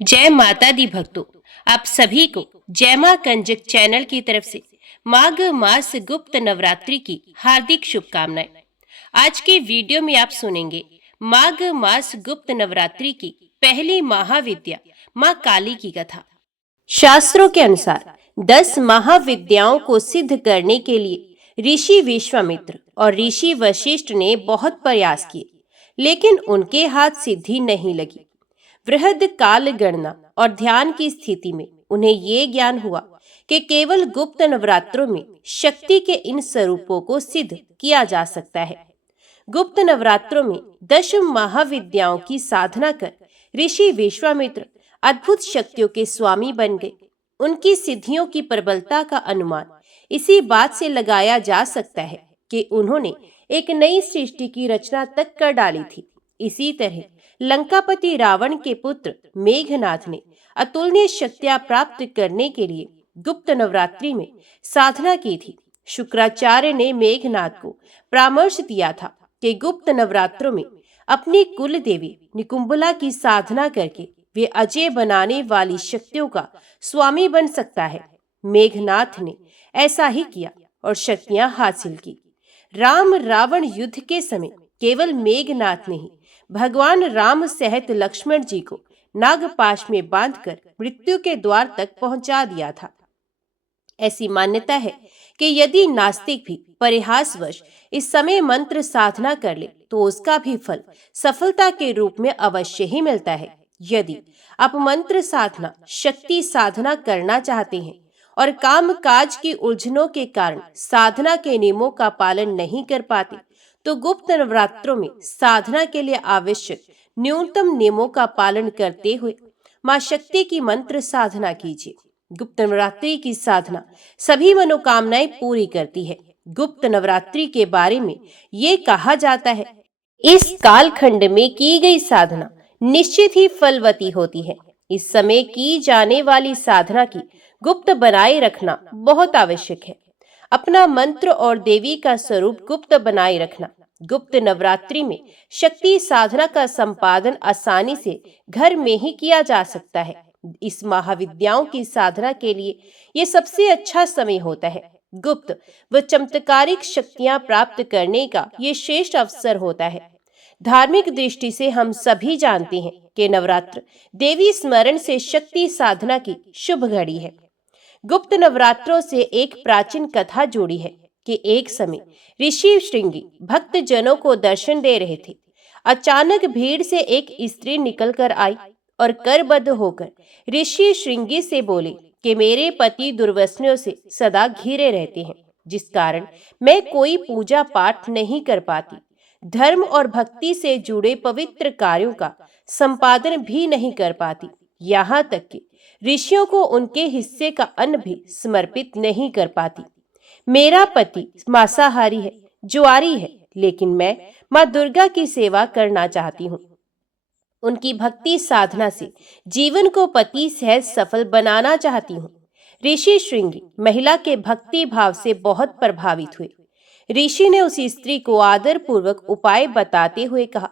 जय माता दी भक्तों, आप सभी को जय मां कंजक चैनल की तरफ से माघ मास गुप्त नवरात्रि की हार्दिक शुभकामनाएं। आज के वीडियो में आप सुनेंगे माघ मास गुप्त नवरात्रि की पहली महाविद्या मां काली की कथा। शास्त्रों के अनुसार 10 महाविद्याओं को सिद्ध करने के लिए ऋषि विश्वामित्र और ऋषि वशिष्ठ ने बहुत प्रयास किए, लेकिन उनके हाथ सिद्धि नहीं लगी। वृहद काल गणना और ध्यान की स्थिति में उन्हें ये ज्ञान हुआ कि केवल गुप्त नवरात्रों में शक्ति के इन स्वरूपों को सिद्ध किया जा सकता है। गुप्त नवरात्रों में 10 महाविद्याओं की साधना कर ऋषि विश्वामित्र अद्भुत शक्तियों के स्वामी बन गए। उनकी सिद्धियों की प्रबलता का अनुमान इसी बात से लगाया जा सकता है कि उन्होंने एक नई सृष्टि की रचना तक कर डाली थी। इसी तरह लंकापति रावण के पुत्र मेघनाथ ने अतुलनीय शक्तियां प्राप्त करने के लिए गुप्त नवरात्रि में साधना की थी। शुक्राचार्य ने मेघनाथ को परामर्श दिया था कि गुप्त नवरात्रों में अपनी कुल देवी निकुंभला की साधना करके वे अजय बनाने वाली शक्तियों का स्वामी बन सकता है। मेघनाथ ने ऐसा ही किया और शक्तियां हासिल की। राम रावण युद्ध के समय केवल मेघनाथ ने ही भगवान राम सहित लक्ष्मण जी को नागपाश में बांधकर मृत्यु के द्वार तक पहुंचा दिया था। ऐसी मान्यता है कि यदि नास्तिक भी परिहासवश इस समय मंत्र साधना कर ले तो उसका भी फल सफलता के रूप में अवश्य ही मिलता है। यदि आप मंत्र साधना शक्ति साधना करना चाहते हैं और काम काज की उलझनों के कारण साधना के नियमों का पालन नहीं कर पाते तो गुप्त नवरात्रों में साधना के लिए आवश्यक न्यूनतम नियमों का पालन करते हुए मां शक्ति की मंत्र साधना कीजिए। गुप्त नवरात्रि की साधना सभी मनोकामनाएं पूरी करती है। गुप्त नवरात्रि के बारे में ये कहा जाता है, इस कालखंड में की गई साधना निश्चित ही फलवती होती है। इस समय की जाने वाली साधना की गुप्त बनाए रखना बहुत आवश्यक है। अपना मंत्र और देवी का स्वरूप गुप्त बनाए रखना। गुप्त नवरात्रि में शक्ति साधना का संपादन आसानी से घर में ही किया जा सकता है। इस महाविद्याओं की साधना के लिए ये सबसे अच्छा समय होता है। गुप्त व चमत्कारिक शक्तियां प्राप्त करने का ये श्रेष्ठ अवसर होता है। धार्मिक दृष्टि से हम सभी जानते हैं कि नवरात्र देवी स्मरण से शक्ति साधना की शुभ घड़ी है। गुप्त नवरात्रों से एक प्राचीन कथा जुड़ी है कि एक समय ऋषि श्रृंगी भक्त जनों को दर्शन दे रहे थे। अचानक भीड़ से एक स्त्री निकलकर आई और करबद्ध होकर ऋषि श्रृंगी से बोले कि मेरे पति दुर्व्यसनियों से सदा घिरे रहते हैं, जिस कारण मैं कोई पूजा पाठ नहीं कर पाती, धर्म और भक्ति से जुड़े पवित्र कार्यों का संपादन भी नहीं कर पाती, यहाँ तक कि ऋषियों को उनके हिस्से का अन्न भी समर्पित नहीं कर पाती। मेरा पति मांसाहारी है, जुआरी है, लेकिन मैं मां दुर्गा की सेवा करना चाहती हूँ। उनकी भक्ति साधना से जीवन को पति सहित सफल बनाना चाहती हूँ। ऋषि श्रृंगी महिला के भक्ति भाव से बहुत प्रभावित हुए। ऋषि ने उस स्त्री को आदर पूर्वक उपाय बताते हुए कहा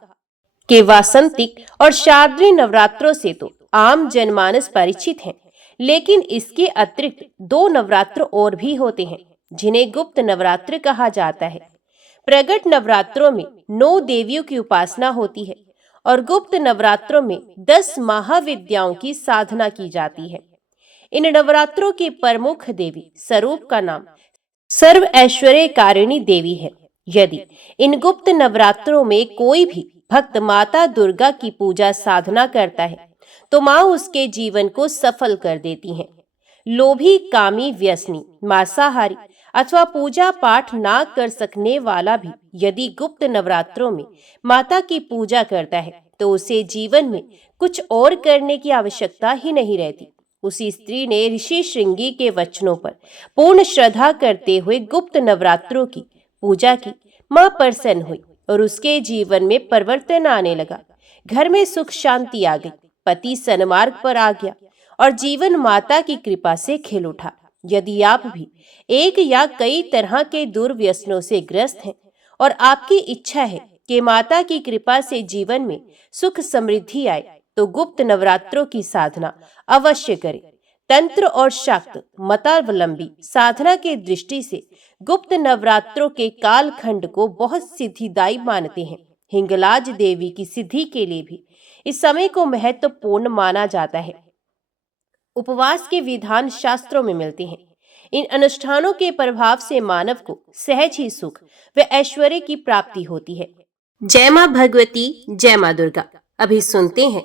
कि वासंतिक और शारदीय नवरात्रों से तो आम जनमानस परिचित हैं, लेकिन इसके अतिरिक्त 2 नवरात्र और भी होते हैं जिन्हें गुप्त नवरात्र कहा जाता है। प्रगट नवरात्रों में 9 देवियों की उपासना होती है और गुप्त नवरात्रों में 10 महाविद्याओं की साधना की जाती है। इन नवरात्रों की प्रमुख देवी स्वरूप का नाम सर्व ऐश्वर्य कारिणी देवी है। यदि इन गुप्त नवरात्रों में कोई भी भक्त माता दुर्गा की पूजा साधना करता है तो मां उसके जीवन को सफल कर देती हैं। लोभी, कामी, व्यसनी, मांसाहारी अथवा पूजा पाठ ना कर सकने वाला भी यदि गुप्त नवरात्रों में माता की पूजा करता है तो उसे जीवन में कुछ और करने की आवश्यकता ही नहीं रहती। उसी स्त्री ने ऋषि श्रृंगी के वचनों पर पूर्ण श्रद्धा करते हुए गुप्त नवरात्रों की पूजा की। मां प्रसन्न हुई और उसके जीवन में परिवर्तन आने लगा। घर में सुख शांति आ गई, पति सन्मार्ग पर आ गया और जीवन माता की कृपा से खिल उठा। यदि आप भी एक या कई तरह के दुर्व्यसनों से ग्रस्त हैं और आपकी इच्छा है कि माता की कृपा से जीवन में सुख समृद्धि आए तो गुप्त नवरात्रों की साधना अवश्य करें। तंत्र और शाक्त मतावलंबी साधना के दृष्टि से गुप्त नवरात्रों के कालखंड को बहुत सिद्धिदायी मानते हैं। हिंगलाज देवी की सिद्धि के लिए भी इस समय को महत्वपूर्ण माना जाता है। उपवास के विधान शास्त्रों में मिलते हैं। इन अनुष्ठानों के प्रभाव से मानव को सहज ही सुख व ऐश्वर्य की प्राप्ति होती है। जय मां भगवती, जय मां दुर्गा। अभी सुनते हैं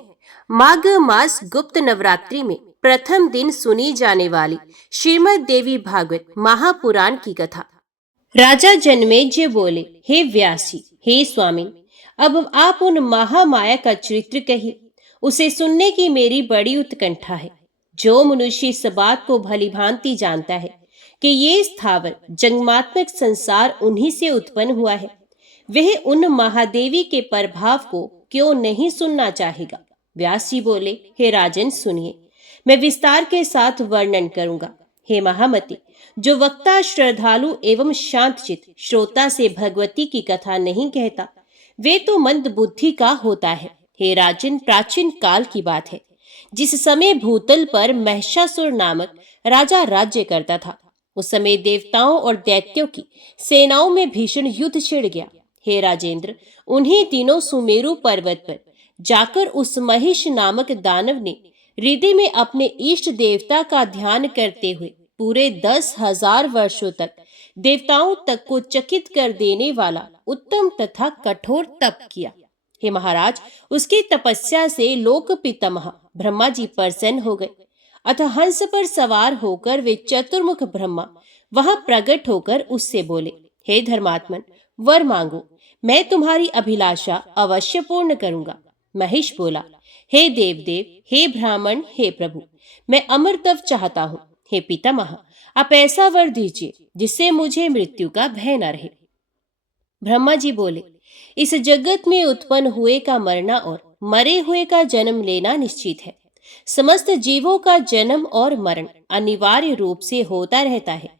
माघ मास गुप्त नवरात्रि में प्रथम दिन सुनी जाने वाली श्रीमद् देवी भागवत महापुराण की कथा। राजा जनमेजय बोले, हे व्यास जी, हे स्वामी, अब आप उन महामाया का चरित्र कहिए। उसे सुनने की मेरी बड़ी उत्कंठा है। जो मनुष्य इस बात को भली भांति जानता है कि ये स्थावर जन्मात्मक संसार उन्हीं से उत्पन्न हुआ है, वह उन महादेवी के प्रभाव को क्यों नहीं सुनना चाहेगा। व्यास जी बोले, हे राजन, सुनिए, मैं विस्तार के साथ वर्णन करूंगा। हे महामती, जो वक्ता श्रद्धालु एवं शांतचित्त श्रोता से भगवती की कथा नहीं कहता, वे तो मंद बुद्धि का होता है। हे राजन, प्राचीन काल की बात है, जिस समय भूतल पर महिषासुर नामक राजा राज्य करता था। उस समय देवताओं और दैत्यों की सेनाओं में भीषण युद्ध छिड़ गया। हे राजेंद्र, उन्हीं दिनों सुमेरु पर्वत पर जाकर उस महिष नामक दानव ने हृदय में अपने इष्ट देवता का ध्यान करते हुए पूरे 10,000 वर्षों तक देवताओं तक को चकित कर देने वाला उत्तम तथा कठोर तप किया। हे महाराज, उसकी तपस्या से लोक पितामह ब्रह्मा जी प्रसन्न हो गए। अतः हंस पर सवार होकर वे चतुर्मुख ब्रह्मा वहां प्रकट होकर उससे बोले, हे धर्मात्मन, वर मांगो, मैं तुम्हारी अभिलाषा अवश्य पूर्ण करूंगा। महिष बोला, हे देवदेव, हे ब्राह्मण, हे प्रभु, मैं अमर तप चाहता हूँ। हे पितामह, आप ऐसा वर दीजिए जिससे मुझे मृत्यु का भय न रहे। ब्रह्मा जी बोले, इस जगत में उत्पन्न हुए का मरना और मरे हुए का जन्म लेना निश्चित है। समस्त जीवों का जन्म और मरण अनिवार्य रूप से होता रहता है।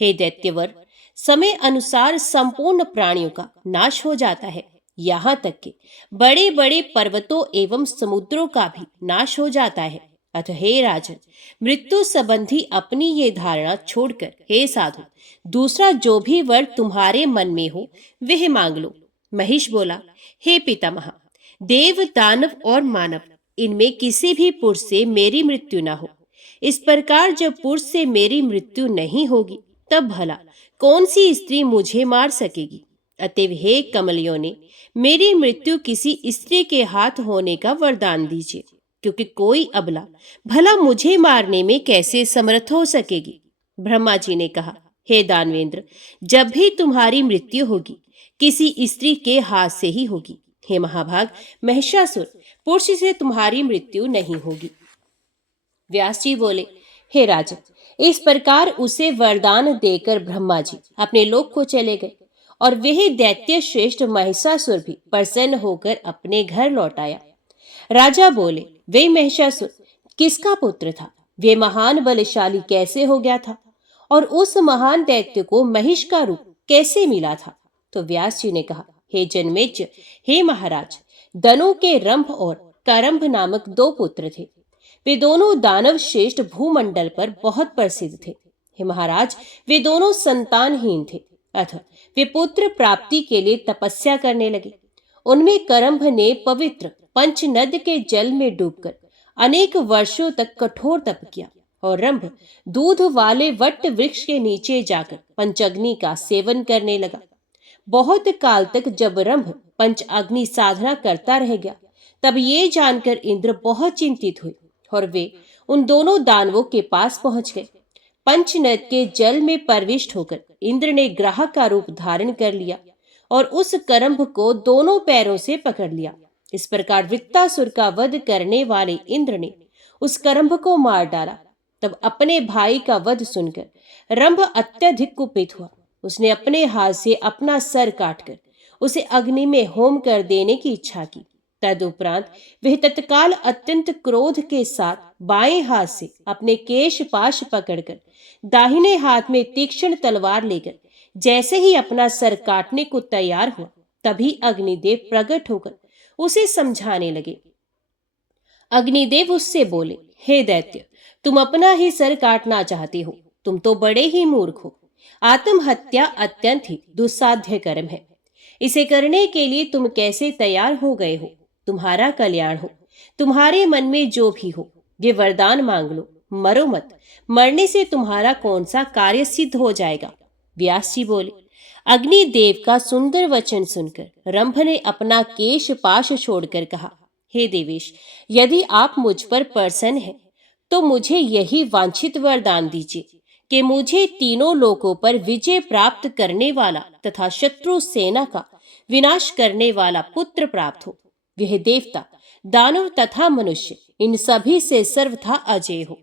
हे दैत्यवर, समय अनुसार संपूर्ण प्राणियों का नाश हो जाता है, यहाँ तक कि बड़े बड़े पर्वतों एवं समुद्रों का भी नाश हो जाता है। अतः हे राजन, मृत्यु संबंधी अपनी ये धारणा छोड़कर हे साधु, दूसरा जो भी वर तुम्हारे मन में हो वह मांग लो। महिष बोला, हे पितामह, देव, दानव और मानव, इनमें किसी भी पुरुष से मेरी मृत्यु न हो। इस प्रकार जब पुरुष से मेरी मृत्यु नहीं होगी, तब भला कौन सी स्त्री मुझे मार सकेगी। अतएव हे कमलियों ने मेरी मृत्यु किसी स्त्री के हाथ होने का वरदान दीजिए, क्योंकि कोई अबला भला मुझे मारने में कैसे समर्थ हो सकेगी। ब्रह्मा जी ने कहा, हे दानवेंद्र, जब भी तुम्हारी मृत्यु होगी किसी स्त्री के हाथ से ही होगी। हे महाभाग महिषासुर, पुरुष से तुम्हारी मृत्यु नहीं होगी। व्यास जी बोले, हे राजन, इस प्रकार उसे वरदान देकर ब्रह्मा जी अपने लोक को चले गए और वह दैत्य श्रेष्ठ महिषासुर भी प्रसन्न होकर अपने घर लौट आया। राजा बोले, वे महिषासुर किसका पुत्र था? वे महान बलशाली कैसे हो गया था? और उस महान दैत्य को महिष का रूप कैसे मिला था? तो व्यास जी ने कहा, हे जनमेजय, हे महाराज, दनु के रंभ और करंभ नामक 2 पुत्र थे। वे दोनों दानव श्रेष्ठ भूमंडल पर बहुत प्रसिद्ध थे। हे महाराज, वे दोनों संतानहीन थे। अतः वे पुत्र प्राप्ति के लिए तपस्या करने लगे। उनमें करंभ ने पवित्र पंचनद के जल में डूबकर अनेक वर्षों तक कठोर तप किया और रंभ दूध वाले वट वृक्ष के नीचे जाकर पंचअग्नि का सेवन करने लगा। बहुत काल तक जब रंभ पंचअग्नि साधना करता रह गया, तब ये जानकर इंद्र बहुत चिंतित हुए और वे उन दोनों दानवों के पास पहुंच गए। पंचनद के जल में प्रविष्ट होकर इंद्र ने ग्राहक का रूप धारण कर लिया और उस करंभ को दोनों पैरों से पकड़ लिया। इस प्रकार वृत्तासुर का वध करने वाले इंद्र ने उस करंभ को मार डाला। तब अपने भाई का वध सुनकर रंभ अत्यधिक कुपित हुआ। उसने अपने हाथ से अपना सर काटकर उसे अग्नि में होम कर देने की इच्छा की। तदुपरांत वह तत्काल अत्यंत क्रोध के साथ बाएं हाथ से अपने केश पाश पकड़कर दाहिने हाथ में तीक्ष्ण तलवार लेकर जैसे ही अपना सर काटने को तैयार हुआ, तभी अग्निदेव प्रकट होकर उसे समझाने लगे। अग्निदेव उससे बोले, हे दैत्य, तुम अपना ही सर काटना चाहते हो। तुम तो बड़े ही मूर्ख हो। आत्महत्या अत्यंत ही दुस्साध्य कर्म है। इसे करने के लिए तुम कैसे तैयार हो गए हो? तुम्हारा कल्याण हो। तुम्हारे मन में जो भी हो, ये वरदान मांग लो, मरो मत। मरने से तुम्हारा कौन सा कार्य सिद्ध हो जाएगा? व्यास जी बोले। अग्निदेव का सुंदर वचन सुनकर रंभ ने अपना केश पाश छोड़कर कहा, हे देवेश, यदि आप मुझ पर प्रसन्न हैं तो मुझे यही वांछित वरदान दीजिए कि मुझे तीनों लोकों पर विजय प्राप्त करने वाला तथा शत्रु सेना का विनाश करने वाला पुत्र प्राप्त हो। वह देवता, दानव तथा मनुष्य, इन सभी से सर्वथा अजय हो।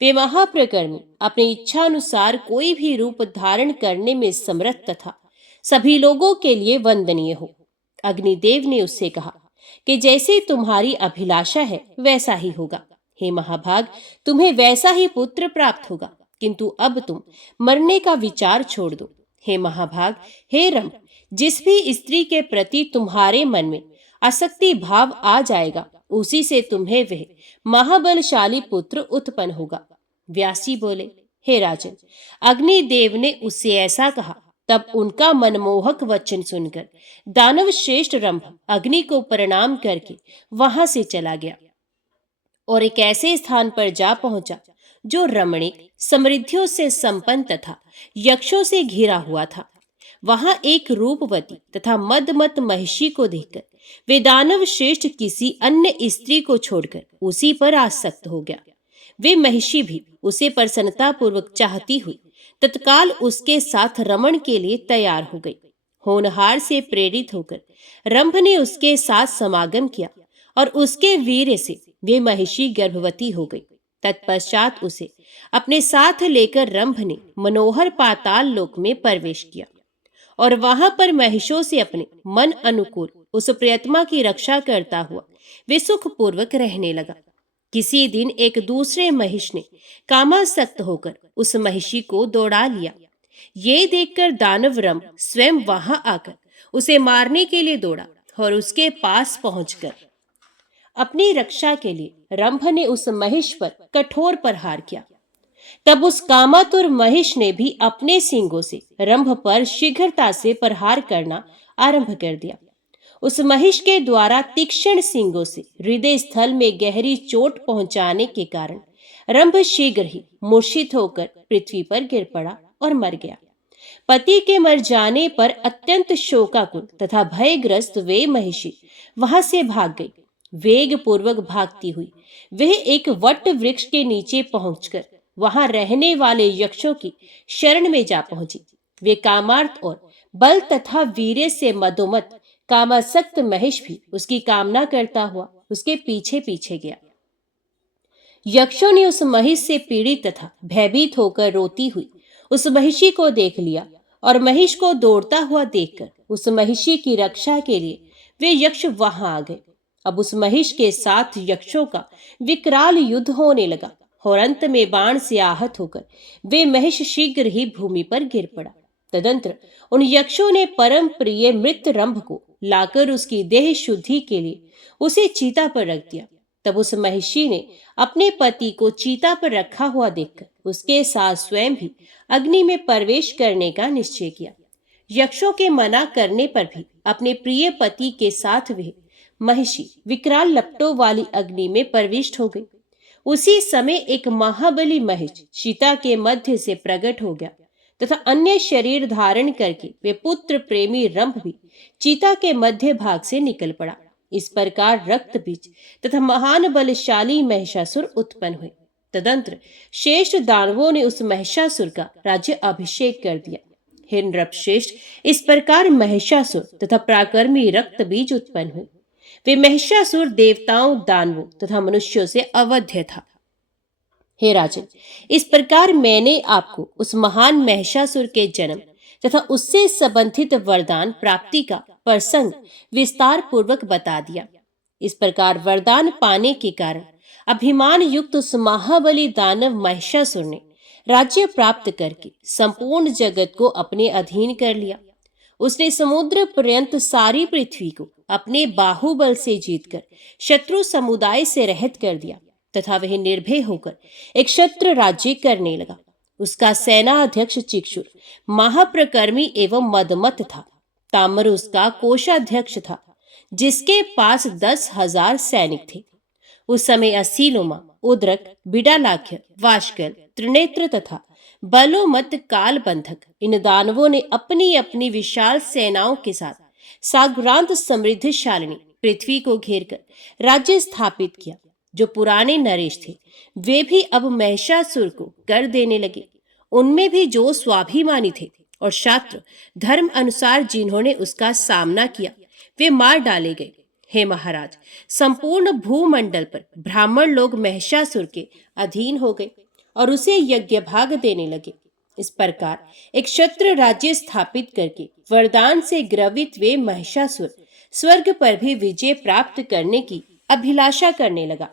वे महाप्रकर्मी, अपनी इच्छा अनुसार कोई भी रूप धारण करने में समर्थ तथा सभी लोगों के लिए वंदनीय हो। अग्निदेव ने उससे कहा कि जैसे तुम्हारी अभिलाषा है वैसा ही होगा। हे महाभाग, तुम्हें वैसा ही पुत्र प्राप्त होगा, किंतु अब तुम मरने का विचार छोड़ दो। हे महाभाग, हे रंभ, जिस भी स्त्री के प्रति तुम्हारे मन में आसक्ति भाव आ जाएगा, उसी से तुम्हें वह महाबलशाली पुत्र उत्पन्न होगा। व्यासी बोले, हे राजन, अग्निदेव ने उससे ऐसा कहा। तब उनका मनमोहक वचन सुनकर दानव श्रेष्ठ रंभ अग्नि को प्रणाम करके वहां से चला गया और एक ऐसे स्थान पर जा पहुंचा जो रमणीक, समृद्धियों से संपन्न तथा यक्षों से घिरा हुआ था। वहां एक रूपवती तथा मदमत महिषी को देखकर वे दानव श्रेष्ठ किसी अन्य स्त्री को छोड़कर उसी पर आसक्त हो गया। वे महिषी भी उसे प्रसन्नता पूर्वक चाहती हुई तत्काल उसके साथ रमण के लिए तैयार हो गई। होनहार से प्रेरित होकर रंभ ने उसके साथ समागम किया और उसके वीर्य से वे महिषी गर्भवती हो गई। तत्पश्चात उसे अपने साथ लेकर रंभ ने मनोहर पाताल लोक में प्रवेश किया और वहां पर महिषों से अपने मन अनुकूल उस प्रियतमा की रक्षा करता हुआ वे सुखपूर्वक रहने लगा। किसी दिन एक दूसरे महिष ने कामासक्त होकर उस महिषी को दौड़ा लिया। ये देखकर दानव रंभ स्वयं वहां आकर उसे मारने के लिए दौड़ा और उसके पास पहुंचकर अपनी रक्षा के लिए रंभ ने उस महिष पर कठोर प्रहार किया। तब उस कामातुर महिष ने भी अपने सींगों से रंभ पर शीघ्रता से प्रहार करना आरंभ कर दिया। उस महिष के द्वारा तीक्ष्ण सींगों से हृदय स्थल में गहरी चोट पहुंचाने के कारण रंभ शीघ्र ही मूर्छित होकर पृथ्वी पर गिर पड़ा और मर गया। पति के मर जाने पर अत्यंत शोकाकुल तथा भयग्रस्त वे महिषी वहां से भाग गई। वेग पूर्वक भागती हुई वह एक वट वृक्ष के नीचे पहुंचकर वहां रहने वाले यक्षों की शरण में जा पहुंची। वे कामार्थ और बल तथा वीर्य से मदोमत कामासक्त महिष भी उसकी कामना करता हुआ उसके पीछे पीछे गया। यक्षों ने उस महिष से पीड़ित तथा भयभीत होकर रोती हुई उस महिषी को देख लिया और महिष को दौड़ता हुआ देखकर उस महिषी की रक्षा के लिए वे यक्ष वहां आ गए। अब उस महिष के साथ यक्षों का विकराल युद्ध होने लगा और अंत में बाण से आहत होकर वे महिष शीघ्र ही भूमि पर गिर पड़ा। तदंतर उन यक्षों ने परम प्रिय मृत रंभ को लाकर उसकी देह शुद्धि के लिए उसे चीता पर रख दिया। तब उस महिषी ने अपने पति को चीता पर रखा हुआ देखकर उसके साथ स्वयं भी अग्नि में प्रवेश करने का निश्चय किया। यक्षों के मना करने पर भी अपने प्रिय पति के साथ वे महिषी विकराल लपटों वाली अग्नि में प्रविष्ट हो गई। उसी समय एक महाबली महिष चीता के मध्य से प्रकट हो गया तथा अन्य शरीर धारण करके वे पुत्र प्रेमी रंभ भी चीता के मध्य भाग से निकल पड़ा। इस प्रकार रक्त बीज तथा महान बलशाली महिषासुर उत्पन्न हुए। तदंतर श्रेष्ठ दानवों ने उस महिषासुर का राज्य अभिषेक कर दिया। हिरण्यप श्रेष्ठ इस प्रकार महिषासुर तथा पराक्रमी रक्त बीज उत्पन्न हुए। वे महिषासुर देवताओं, दानवों तथा मनुष्यों से अवध्य था। हे राजन, इस प्रकार मैंने आपको उस महान महिषासुर के जन्म तथा उससे संबंधित वरदान प्राप्ति का प्रसंग विस्तार पूर्वक बता दिया। इस प्रकार वरदान पाने के कारण अभिमान युक्त उस महाबली दानव महिषासुर ने राज्य प्राप्त करके संपूर्ण जगत को अपने अधीन कर लिया। उसने समुद्र पर्यंत सारी पृथ्वी को अपने बाहुबल से जीतकर शत्रु समुदाय से रहित कर दिया तथा वह निर्भय होकर एक क्षत्र राज्य करने लगा। उसका सेना अध्यक्ष चिक्षुर महाप्रकर्मी एवं मदमत था। ताम्र उसका कोषाध्यक्ष था, जिसके पास 10,000 सैनिक थे। उस समय असीलोमा, उद्रक, बिडालाख्य, वाशकल, त्रिनेत्र तथा बलोमत कालबंधक इन दानवों ने अपनी अपनी विशाल सेनाओं के साथ साग्रांत समृद्धशालिनी पृथ्वी को घेरकर राज्य स्थापित किया। जो पुराने नरेश थे वे भी अब महिषासुर को कर देने लगे। उनमें भी जो स्वाभिमानी थे और शास्त्र धर्म अनुसार जिन्होंने उसका सामना किया वे मार डाले गए। हे महाराज, संपूर्ण भूमंडल पर ब्राह्मण लोग महिषासुर के अधीन हो गए और उसे यज्ञ भाग देने लगे। इस प्रकार एक क्षत्र राज्य स्थापित करके वरदान से ग्रवित वे महिषासुर स्वर्ग पर भी विजय प्राप्त करने की अभिलाषा करने लगा।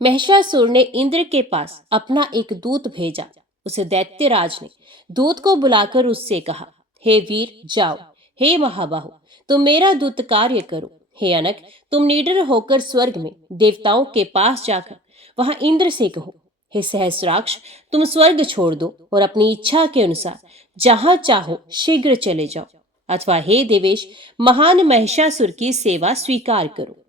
महिषासुर ने इंद्र के पास अपना एक दूत भेजा। उस दैत्यराज ने दूत को बुलाकर उससे कहा, हे वीर जाओ, हे महाबाहु तुम मेरा दूत कार्य करो। हे अनक, तुम निडर होकर स्वर्ग में देवताओं के पास जाकर वहां इंद्र से कहो, हे सहस्राक्ष तुम स्वर्ग छोड़ दो और अपनी इच्छा के अनुसार जहां चाहो शीघ्र चले जाओ। अथवा हे देवेश, महान महिषासुर की सेवा स्वीकार करो।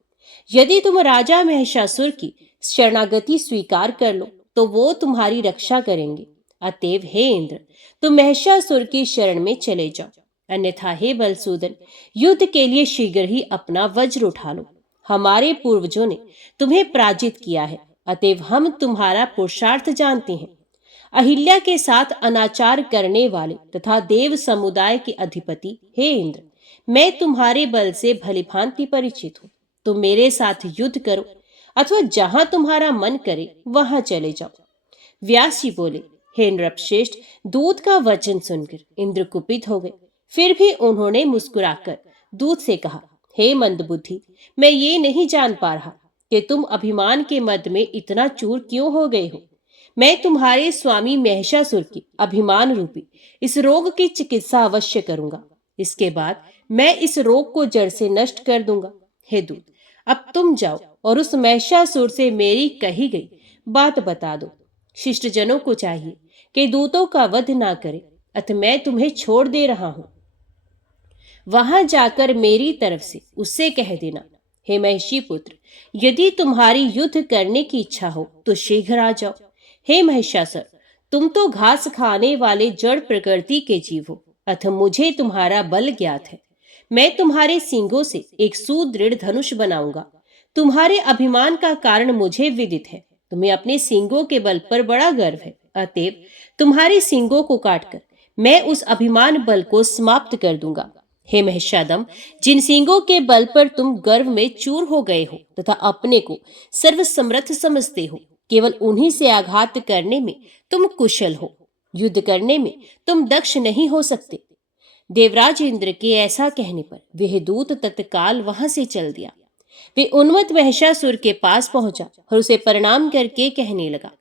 यदि तुम राजा महिषासुर की शरणागति स्वीकार कर लो तो वो तुम्हारी रक्षा करेंगे। अतएव हे इंद्र, तुम महिषासुर की शरण में चले जाओ। अन्यथा हे बलसूदन, युद्ध के लिए शीघ्र ही अपना वज्र उठा लो। हमारे पूर्वजों ने तुम्हें पराजित किया है, अतएव हम तुम्हारा पुरुषार्थ जानते हैं। अहिल्या के साथ अनाचार करने वाले तथा देव समुदाय के अधिपति हे इंद्र, मैं तुम्हारे बल से भलीभांति परिचित हूँ। तुम मेरे साथ युद्ध करो अथवा जहां तुम्हारा मन करे वहां चले जाओ। व्यास जी बोले, हे नृपश्रेष्ठ, दूत का वचन सुनकर इंद्र कुपित हो गए। फिर भी उन्होंने मुस्कुराकर दूत से कहा, हे मंदबुद्धि, मैं ये नहीं जान पा रहा कि तुम अभिमान के मद में इतना चूर क्यों हो गए हो। मैं तुम्हारे स्वामी महिषासुर की अभिमान रूपी इस रोग की चिकित्सा अवश्य करूंगा। इसके बाद मैं इस रोग को जड़ से नष्ट कर दूंगा। हे दूत, अब तुम जाओ और उस महिषासुर से मेरी कही गई बात बता दो। शिष्ट जनों को चाहिए कि दूतों का वध ना करे, अतः मैं तुम्हें छोड़ दे रहा हूं। वहां जाकर मेरी तरफ से उससे कह देना, हे महिषी पुत्र, यदि तुम्हारी युद्ध करने की इच्छा हो तो शीघ्र आ जाओ। हे महिषासुर, तुम तो घास खाने वाले जड़ प्रकृति के जीव हो, अतः मुझे तुम्हारा बल ज्ञात है। मैं तुम्हारे सींगों से एक सुदृढ़ धनुष बनाऊंगा। तुम्हारे अभिमान का कारण मुझे विदित है। तुम्हें अपने सींगों के बल पर बड़ा गर्व है, अतएव तुम्हारे सींगों को काटकर मैं उस अभिमान बल को समाप्त कर दूंगा। हे महिषादम, जिन सींगों के बल पर तुम गर्व में चूर हो गए हो तथा अपने को सर्वसमर्थ समझते हो, केवल उन्हीं से आघात करने में तुम कुशल हो। युद्ध करने में तुम दक्ष नहीं हो सकते। देवराज इंद्र के ऐसा कहने पर वह दूत तत्काल वहां से चल दिया। वे उन्मत्त महिषासुर के पास पहुंचा और उसे प्रणाम करके कहने लगा,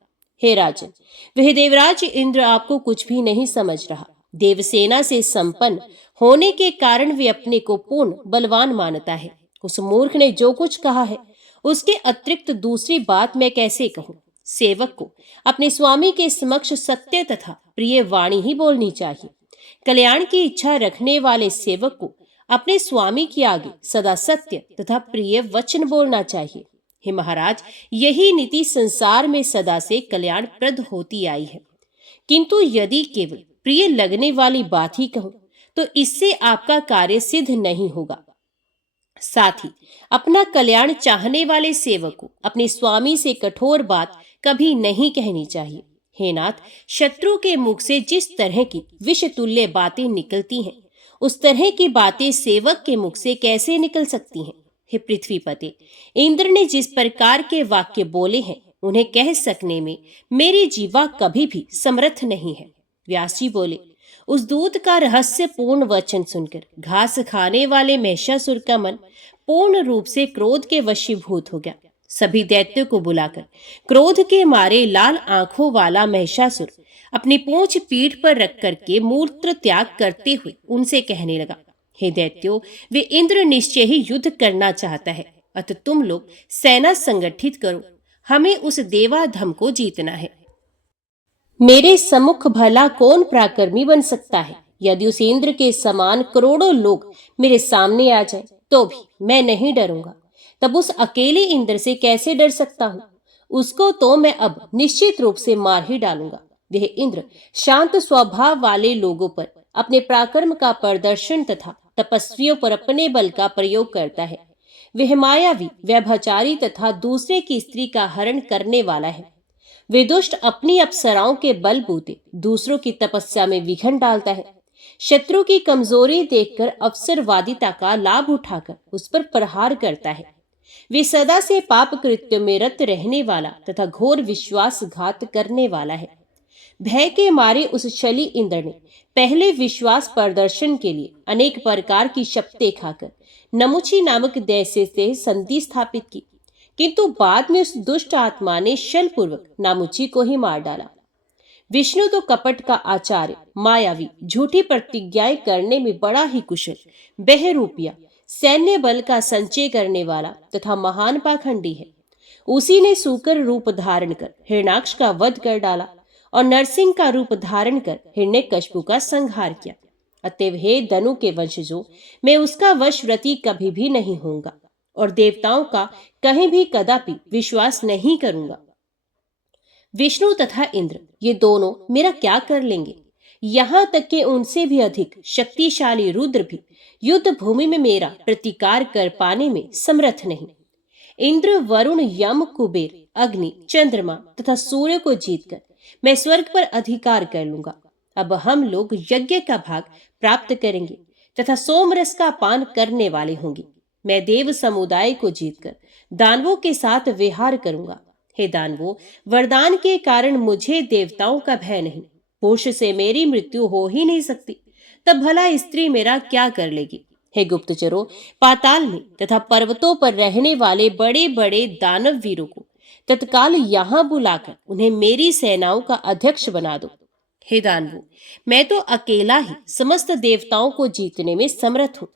हे राजन, वह देवराज इंद्र आपको कुछ भी नहीं समझ रहा। देवसेना से संपन्न होने के कारण वे अपने को पूर्ण बलवान मानता है। उस मूर्ख ने जो कुछ कहा है उसके अतिरिक्त दूसरी बात मैं कैसे कहूं। सेवक को अपने स्वामी के समक्ष सत्य तथा प्रिय वाणी ही बोलनी चाहिए। कल्याण की इच्छा रखने वाले सेवक को अपने स्वामी के आगे सदा सत्य तथा प्रिय वचन बोलना चाहिए। हे महाराज, यही नीति संसार में सदा से कल्याणप्रद होती आई है। किंतु यदि केवल प्रिय लगने वाली बात ही कहूं तो इससे आपका कार्य सिद्ध नहीं होगा। साथ ही अपना कल्याण चाहने वाले सेवक को अपने स्वामी से कठोर बात कभी नहीं कहनी चाहिए। हे नाथ, शत्रु के मुख से जिस तरह की विषतुल्य बातें निकलती हैं, उस तरह की बातें सेवक के मुख से कैसे निकल सकती हैं। हे पृथ्वीपते, इंद्र ने जिस प्रकार के वाक्य बोले हैं उन्हें कह सकने में मेरी जीवा कभी भी समर्थ नहीं है। व्यास जी बोले, उस दूत का रहस्य पूर्ण वचन सुनकर घास खाने वाले महिषासुर का मन पूर्ण रूप से क्रोध के वशीभूत हो गया। सभी दैत्यों को बुलाकर क्रोध के मारे लाल आंखों वाला महिषासुर अपनी पूंछ पीठ पर रख करके मूत्र त्याग करते हुए उनसे कहने लगा, हे दैत्यो, वे इंद्र निश्चय ही युद्ध करना चाहता है, अतः तुम लोग सेना संगठित करो, हमें उस देवाधम को जीतना है। मेरे सम्मुख भला कौन पराक्रमी बन सकता है? यदि उस इंद्र के समान करोड़ों लोग मेरे सामने आ जाएं, तो भी मैं नहीं डरूंगा। तब उस अकेले इंद्र से कैसे डर सकता हूं? उसको तो मैं अब निश्चित रूप से मार ही डालूंगा। वह इंद्र शांत स्वभाव वाले लोगों पर अपने पराक्रम का प्रदर्शन तथा तपस्वियों पर अपने बल का प्रयोग करता है। वह मायावी, व्यभिचारी तथा दूसरे की स्त्री का हरण करने वाला है। वे दुष्ट अपनी अप्सराओं के बलबूते दूसरों की तपस्या में विघ्न डालता है। शत्रु की कमजोरी देखकर अवसरवादिता का लाभ उठाकर उस पर प्रहार करता है। वे सदा से पाप कृत्य में रत रहने वाला तथा घोर विश्वासघात करने वाला है। भय के मारे उस छली इंद्र ने पहले विश्वास प्रदर्शन के लिए अनेक प्रकार की शपथें खाकर नमुची नामक दैत्य से संधि स्थापित की, किंतु बाद में उस दुष्ट आत्मा ने छलपूर्वक नामुची को ही मार डाला। विष्णु तो कपट का आचार्य, मायावी, झूठी प्रतिज्ञाएं करने में बड़ा ही कुशल, बहरूपिया, सैन्य बल का संचय करने वाला तथा महान पाखंडी है। उसी ने सूकर रूप धारण कर हिरणाक्ष का वध कर डाला और नरसिंह का रूप धारण कर हिरण्यकशिपु का संहार किया। अतएव हे धनु के वंशजों, मैं उसका वशव्रती कभी भी नहीं होऊंगा और देवताओं का कहीं भी कदापि विश्वास नहीं करूंगा। विष्णु तथा इंद्र ये दोनों मेरा क्या कर लेंगे? यहां तक कि उनसे भी अधिक शक्तिशाली रुद्र भी युद्ध भूमि में मेरा प्रतिकार कर पाने में समर्थ नहीं। इंद्र, वरुण, यम, कुबेर, अग्नि, चंद्रमा तथा सूर्य को जीतकर मैं स्वर्ग पर अधिकार कर लूंगा। अब हम लोग यज्ञ का भाग प्राप्त करेंगे तथा सोमरस का पान करने वाले होंगे। मैं देव समुदाय को जीतकर दानवों के साथ विहार करूंगा। हे दानवों, वरदान के कारण मुझे देवताओं का भय नहीं। पुरुष से मेरी मृत्यु हो ही नहीं सकती, तब भला स्त्री मेरा क्या कर लेगी? हे गुप्तचरों, पाताल में तथा पर्वतों पर रहने वाले बड़े बड़े दानव वीरों को तत्काल यहाँ बुलाकर उन्हें मेरी सेनाओं का अध्यक्ष बना दो। हे दानवों, मैं तो अकेला ही समस्त देवताओं को जीतने में समर्थ हूँ।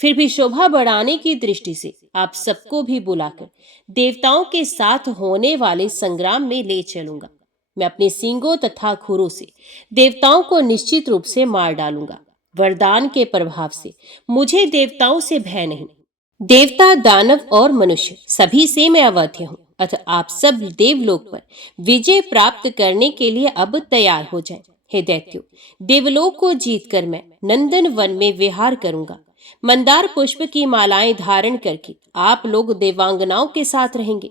फिर भी शोभा बढ़ाने की दृष्टि से आप सबको भी बुलाकर देवताओं के साथ होने वाले संग्राम में ले चलूंगा। मैं अपने सींगों तथा खुरों से देवताओं को निश्चित रूप से मार डालूंगा। वरदान के प्रभाव से मुझे देवताओं से भय नहीं। देवता, दानव और मनुष्य सभी से मैं अवध्य हूँ। अतः आप सब देवलोक पर विजय प्राप्त करने के लिए अब तैयार हो जाएं। हे दैत्यो, देवलोक को जीतकर मैं नंदन वन में विहार करूंगा। मंदार पुष्प की मालाएं धारण करके आप लोग देवांगनाओं के साथ रहेंगे।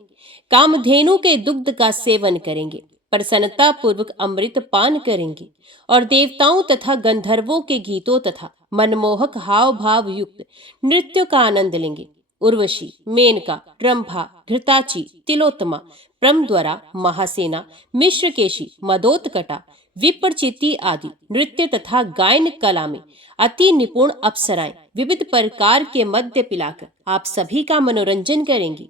कामधेनु के दुग्ध का सेवन करेंगे, प्रसन्नता पूर्वक अमृत पान करेंगे और देवताओं तथा गंधर्वों के गीतों तथा मनमोहक हाव भाव युक्त नृत्य का आनंद लेंगे। उर्वशी, मेनका, रंभा, घृताची, तिलोत्तमा, प्रमद्वरा, महासेना, मिश्रकेशी, मदोत्कटा, विप्रचिति आदि नृत्य तथा गायन कला में अति निपुण अप्सराएं विविध प्रकार के मद्य पिलाकर आप सभी का मनोरंजन करेंगी।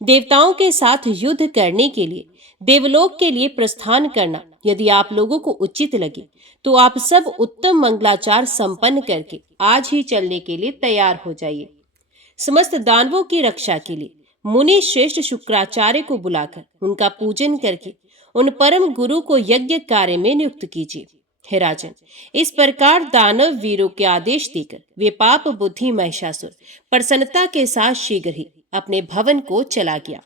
देवताओं के साथ युद्ध करने के लिए देवलोक के लिए प्रस्थान करना यदि आप लोगों को उचित लगे तो आप सब उत्तम मंगलाचार संपन्न करके आज ही चलने के लिए तैयार हो जाइए। समस्त दानवों की रक्षा के लिए मुनि श्रेष्ठ शुक्राचार्य को बुलाकर उनका पूजन करके उन परम गुरु को यज्ञ कार्य में नियुक्त कीजिए। हे राजन, इस प्रकार दानव वीरों के आदेश देकर वे पाप बुद्धि महिषासुर प्रसन्नता के साथ शीघ्र ही अपने भवन को चला गया।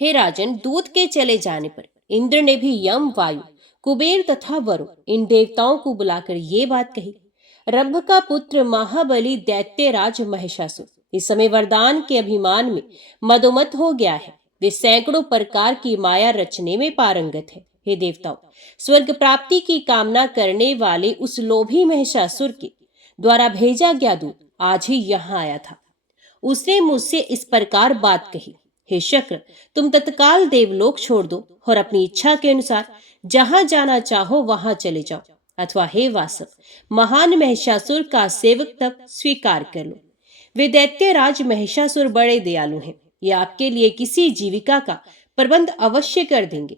हे राजन, दूत के चले जाने पर इंद्र ने भी यम, वायु, कुबेर तथा वरुण इन देवताओं को बुलाकर ये बात कही। रंभ का पुत्र महाबली दैत्यराज महिषासुर इस समय वरदान के अभिमान में मदोमत हो गया है। वे सैकड़ों प्रकार की माया रचने में पारंगत है। हे देवताओं, स्वर्ग प्राप्ति की कामना करने वाले उस लोभी महिषासुर के द्वारा भेजा गया दूत आज ही यहाँ आया था। उसने मुझसे इस प्रकार बात कही, हे शक्र, तुम तत्काल देवलोक छोड़ दो और अपनी इच्छा के अनुसार जहां जाना चाहो वहां चले जाओ, अथवा हे वासव, महान महिषासुर का सेवक तब स्वीकार कर लो। वे दैत्यराज महिषासुर बड़े दयालु हैं। ये आपके लिए किसी जीविका का प्रबंध अवश्य कर देंगे।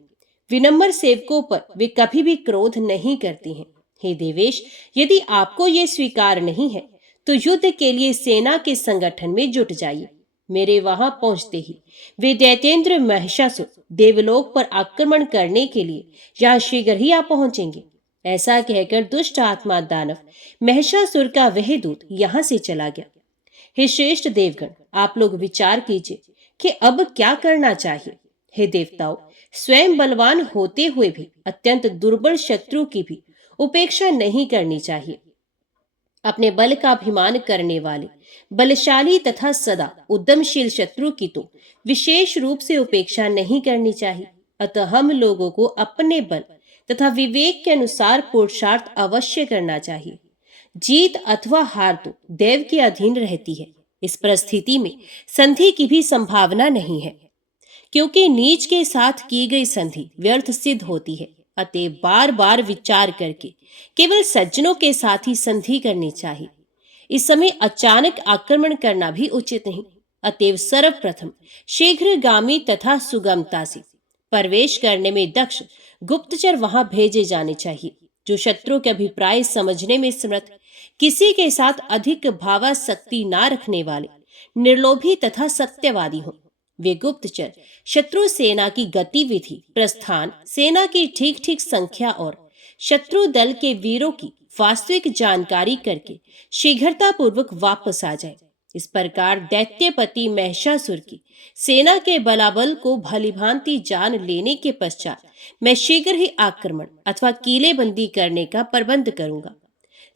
विनम्र सेवकों पर वे कभी भी क्रोध नहीं करती हैं। हे देवेश, यदि आपको ये स्वीकार नहीं है तो युद्ध के लिए सेना के संगठन में जुट जाइए। मेरे वहां पहुंचते ही वे दैत्येंद्र महिषासुर देवलोक पर आक्रमण करने के लिए यहाँ शीघ्र ही आ पहुंचेंगे। ऐसा कहकर दुष्ट आत्मा दानव महिषासुर का वह दूत यहाँ से चला गया। हे श्रेष्ठ देवगण, आप लोग विचार कीजिए कि अब क्या करना चाहिए। हे देवताओं, स्वयं बलवान होते हुए भी अत्यंत दुर्बल शत्रु की भी उपेक्षा नहीं करनी चाहिए। अपने बल का अभिमान करने वाले बलशाली तथा सदा उद्यमशील शत्रु की तो विशेष रूप से उपेक्षा नहीं करनी चाहिए। अतः हम लोगों को अपने बल तथा विवेक के अनुसार पुरुषार्थ अवश्य करना चाहिए। जीत अथवा हार तो देव के अधीन रहती है। इस परिस्थिति में संधि की भी संभावना नहीं है, क्योंकि नीच के साथ की गई संधि व्यर्थ सिद्ध होती है। अतः बार बार विचार करके केवल सज्जनों के साथ ही संधि करनी चाहिए। इस समय अचानक आक्रमण करना भी उचित नहीं। अतएव सर्वप्रथम शीघ्रगामी तथा सुगमता से प्रवेश करने में दक्ष गुप्तचर वहां भेजे जाने चाहिए, जो शत्रु के अभिप्राय समझने में समर्थ, किसी के साथ अधिक भावासक्ति ना रखने वाले, निर्लोभी तथा सत्यवादी हों। वे गुप्तचर शत्रु सेना की गतिविधि, प्रस्थान, सेना की ठीक ठीक संख्या और शत्रु दल के वीरों की वास्तविक जानकारी करके शीघ्रता पूर्वक वापस आ जाए। इस प्रकार दैत्यपति महिषासुर की सेना के बलाबल को भलीभांति जान लेने के पश्चात मैं शीघ्र ही आक्रमण अथवा किलेबंदी करने का प्रबंध करूंगा।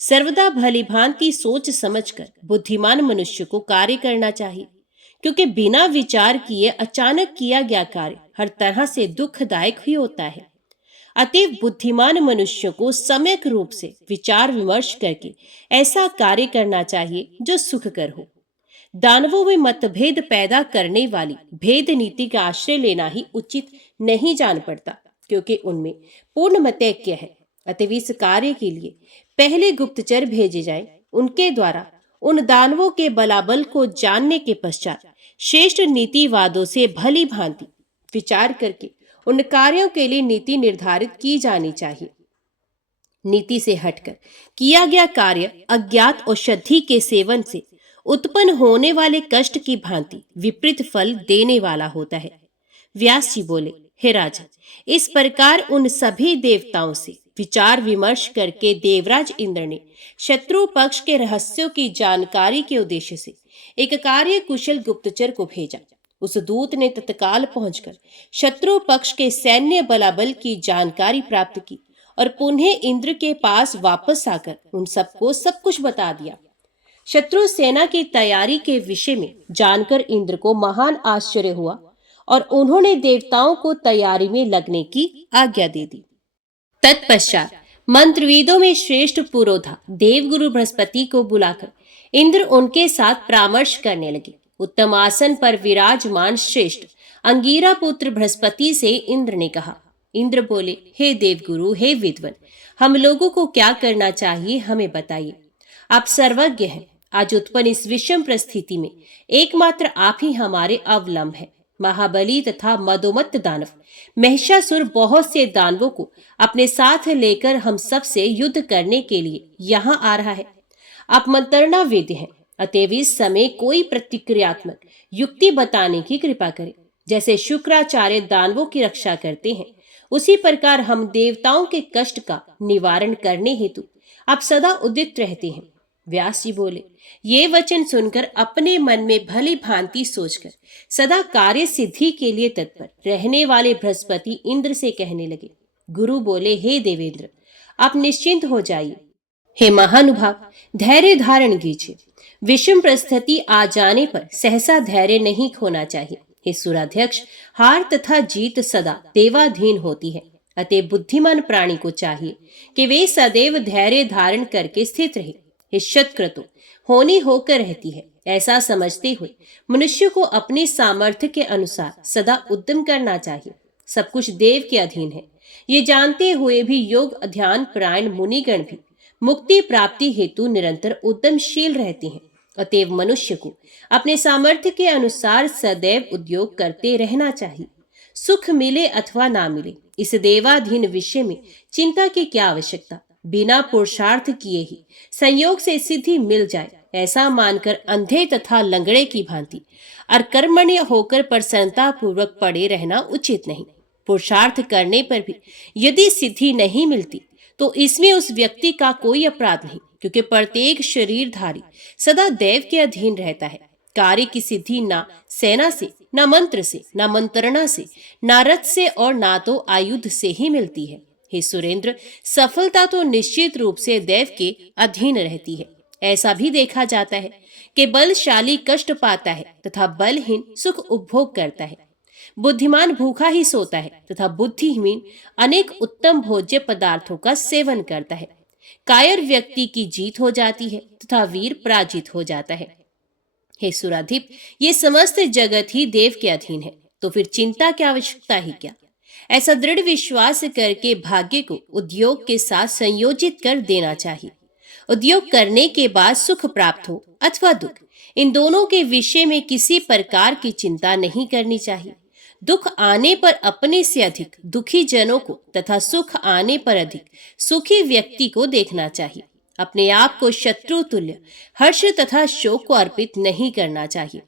सर्वदा भलीभांति सोच समझकर बुद्धिमान मनुष्य को कार्य करना चाहिए, क्योंकि बिना विचार किए अचानक किया गया कार्य हर तरह से दुखदायक ही होता है। अतएव बुद्धिमान मनुष्य को सम्यक रूप से विचार विमर्श करके ऐसा कार्य करना चाहिए जो सुखकर हो। दानवों में मतभेद पैदा करने वाली भेद नीति का आश्रय लेना ही उचित नहीं जान पड़ता, क्योंकि उनमें पूर्ण मतैक्य है। अतएव इस कार्य के लिए पहले गुप्तचर भेजे जाएं। उनके द्वारा उन दानवों के बलाबल को जानने के पश्चात श्रेष्ठ नीतिवादों से भली भांति विचार करके उन कार्यों के लिए नीति निर्धारित की जानी चाहिए। नीति से हटकर किया गया कार्य अज्ञात औषधि के सेवन से उत्पन्न होने वाले कष्ट की भांति विपरीत फल देने वाला होता है। व्यास जी बोले, हे राजन, इस प्रकार उन सभी देवताओं से विचार विमर्श करके देवराज इंद्र ने शत्रु पक्ष के रहस्यों की जानकारी के उद्देश्य से एक कार्य कुशल गुप्तचर को भेजा। उस दूत ने तत्काल पहुंचकर शत्रु पक्ष के सैन्य बलाबल की जानकारी प्राप्त की और पुनः इंद्र के पास वापस आकर उन सबको सब कुछ बता दिया। शत्रु सेना की तैयारी के विषय में जानकर इंद्र को महान आश्चर्य हुआ और उन्होंने देवताओं को तैयारी में लगने की आज्ञा दे दी। तत्पश्चात मंत्रविदों में श्रेष्ठ पुरोधा देवगुरु बृहस्पति को बुलाकर इंद्र उनके साथ परामर्श करने लगे। उत्तम आसन पर विराजमान श्रेष्ठ अंगीरा पुत्र बृहस्पति से इंद्र ने कहा। इंद्र बोले, हे देवगुरु, हे विद्वान, हम लोगों को क्या करना चाहिए, हमें बताइए। आप सर्वज्ञ हैं। आज उत्पन्न इस विषम परिस्थिति में एकमात्र आप ही हमारे अवलंब हैं। महाबली तथा मदोमत्त दानव महिषासुर बहुत से दानवों को अपने साथ लेकर हम सब से युद्ध करने के लिए यहाँ आ रहा है। आप मंत्रणा वेद्य हैं, अतएव इस समय कोई प्रतिक्रियात्मक युक्ति बताने की कृपा करें। जैसे शुक्राचार्य दानवों की रक्षा करते हैं, उसी प्रकार हम देवताओं के कष्ट का निवारण करने हेतु आप सदा उद्युक्त रहते हैं। व्यास जी बोले, ये वचन सुनकर अपने मन में भली भांति सोचकर सदा कार्य सिद्धि के लिए तत्पर रहने वाले बृहस्पति इंद्र से कहने लगे। गुरु बोले, हे देवेंद्र, आप निश्चिंत हो जाइए। हे महानुभाव, धैर्य धारण कीजिए। विषम परिस्थिति आ जाने पर सहसा धैर्य नहीं खोना चाहिए। हे सुराध्यक्ष, हार तथा जीत सदा देवाधीन होती है। अतः बुद्धिमान प्राणी को चाहिए कि वे सदैव धैर्य धारण करके स्थित रहे। हे शतक्रतु, होनी होकर रहती है, ऐसा समझते हुए मनुष्य को अपनी सामर्थ्य के अनुसार सदा उद्यम करना चाहिए। सब कुछ देव के अधीन है, ये जानते हुए भी योग ध्यान परायण मुनिगण भी मुक्ति प्राप्ति हेतु निरंतर उद्यमशील रहते हैं। अतएव मनुष्य को अपने सामर्थ्य के अनुसार सदैव उद्योग करते रहना चाहिए। सुख मिले अथवा ना मिले, इस देवाधीन विषय में चिंता की क्या आवश्यकता। बिना पुरुषार्थ किए ही संयोग से सिद्धि मिल जाए ऐसा मानकर अंधे तथा लंगड़े की भांति अकर्मण्य होकर प्रसन्नता पूर्वक पड़े रहना उचित नहीं। पुरुषार्थ करने पर भी यदि सिद्धि नहीं मिलती तो इसमें उस व्यक्ति का कोई अपराध नहीं, क्योंकि प्रत्येक शरीरधारी सदा देव के अधीन रहता है। कार्य की सिद्धि ना सेना से, ना मंत्र से, ना मंत्रणा से, ना रथ से और ना तो आयुध से ही मिलती है। हे सुरेंद्र, सफलता तो निश्चित रूप से देव के अधीन रहती है। ऐसा भी देखा जाता है कि बलशाली कष्ट पाता है तथा बलहीन सुख उपभोग करता है। बुद्धिमान भूखा ही सोता है तथा बुद्धिहीन अनेक उत्तम भोज्य पदार्थों का सेवन करता है। कायर व्यक्ति की जीत हो जाती है तथा वीर पराजित हो जाता है। हे सुराधिप, ये समस्त जगत ही देव के अधीन है, तो फिर चिंता की आवश्यकता ही क्या। ऐसा दृढ़ विश्वास करके भाग्य को उद्योग के साथ संयोजित कर देना चाहिए। उद्योग करने के बाद सुख प्राप्त हो अथवा दुख, इन दोनों के विषय में किसी प्रकार की चिंता नहीं करनी चाहिए। दुख आने पर अपने से अधिक दुखी जनों को तथा सुख आने पर अधिक सुखी व्यक्ति को देखना चाहिए। अपने आप को शत्रु तुल्य हर्ष तथा शोक को अर्पित नहीं करना चाहिए।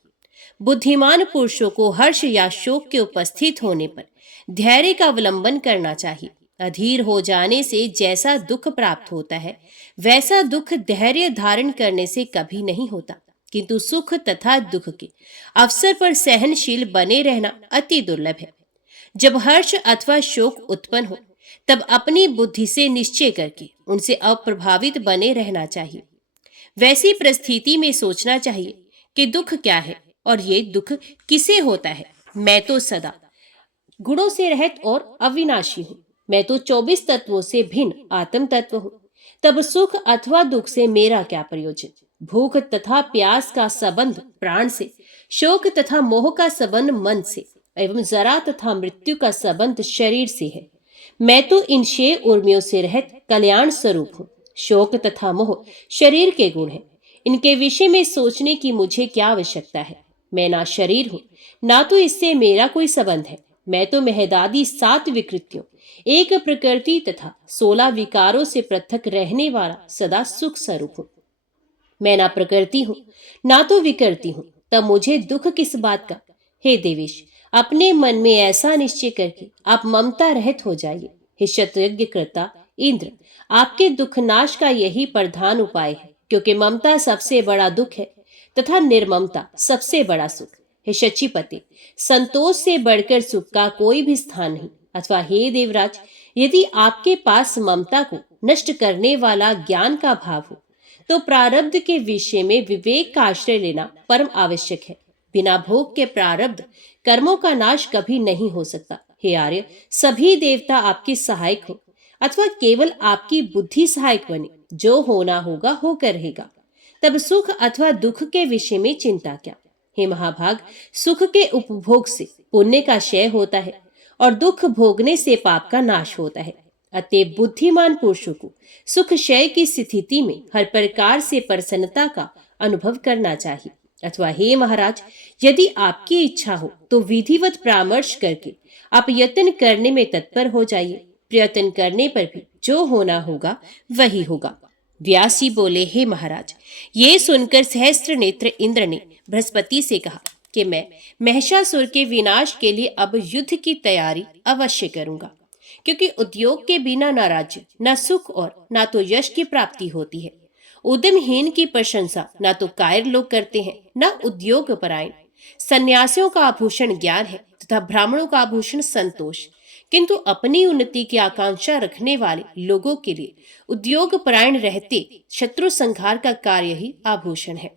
बुद्धिमान पुरुषों को हर्ष या शोक के उपस्थित होने पर धैर्य का अवलंबन करना चाहिए। अधीर हो जाने से जैसा दुख प्राप्त होता है, वैसा दुख धैर्य धारण करने से कभी नहीं होता, किंतु सुख तथा दुख के अवसर पर सहनशील बने रहना अति दुर्लभ है। जब हर्ष अथवा शोक उत्पन्न हो तब अपनी बुद्धि से निश्चय करके उनसे अप्रभावित बने रहना चाहिए। वैसी परिस्थिति में सोचना चाहिए कि दुख क्या है और ये दुख किसे होता है। मैं तो सदा गुणों से रहित और अविनाशी हूँ। मैं तो 24 तत्वों से भिन्न आत्म तत्व हूँ। तब सुख अथवा दुख से मेरा क्या प्रयोजन। भूख तथा प्यास का संबंध प्राण से, शोक तथा मोह का संबंध मन से एवं जरा तथा मृत्यु का संबंध शरीर से है। मैं तो इन 6 उर्मियों से रहित कल्याण स्वरूप हूँ। शोक तथा मोह शरीर के गुण हैं। इनके विषय में सोचने की मुझे क्या आवश्यकता है। मैं ना शरीर हूँ, ना तो इससे मेरा कोई संबंध है। मैं तो महदादी 7 विकृतियों, एक प्रकृति तथा 16 विकारों से पृथक रहने वाला सदा सुख स्वरूप हूँ। मैं ना प्रकृति हूँ, ना तो विकृति हूँ, तब मुझे दुख किस बात का। हे देवेश, अपने मन में ऐसा निश्चय करके आप ममता रहित हो जाइए। हे शतयज्ञ कर्ता इंद्र, आपके दुख नाश का यही प्रधान उपाय है, क्योंकि ममता सबसे बड़ा दुख है तथा निर्ममता सबसे बड़ा सुख। हे शचीपति, संतोष से बढ़कर सुख का कोई भी स्थान नहीं। अथवा हे देवराज, यदि आपके पास ममता को नष्ट करने वाला ज्ञान का भाव हो तो प्रारब्ध के विषय में विवेक का आश्रय लेना परम आवश्यक है। बिना भोग के प्रारब्ध कर्मों का नाश कभी नहीं हो सकता। हे आर्य, सभी देवता आपके सहायक हो अथवा केवल आपकी बुद्धि सहायक बने, जो होना होगा होकर रहेगा। तब सुख अथवा दुख के विषय में चिंता क्या। हे महाभाग, सुख के उपभोग से पुण्य का क्षय होता है और दुख भोगने से पाप का नाश होता है। अतः बुद्धिमान पुरुषों को सुख क्षय की स्थिति में हर प्रकार से प्रसन्नता का अनुभव करना चाहिए। अथवा हे महाराज, यदि आपकी इच्छा हो तो विधिवत परामर्श करके आप यत्न करने में तत्पर हो जाइए। प्रयत्न करने पर भी जो होना होगा वही होगा। व्यास जी बोले, हे महाराज, ये सुनकर सहस्त्र नेत्र इंद्र ने बृहस्पति से कहा कि मैं महिषासुर के विनाश के लिए अब युद्ध की तैयारी अवश्य करूंगा, क्योंकि उद्योग के बिना न राज्य, न सुख और न तो यश की प्राप्ति होती है। उद्यमहीन की प्रशंसा न तो कायर लोग करते हैं, न उद्योग परायण। सन्यासियों का आभूषण ज्ञान है तथा ब्राह्मणों का आभूषण संतोष, किंतु अपनी उन्नति की आकांक्षा रखने वाले लोगों के लिए उद्योग परायण रहते शत्रु संहार का कार्य ही आभूषण है।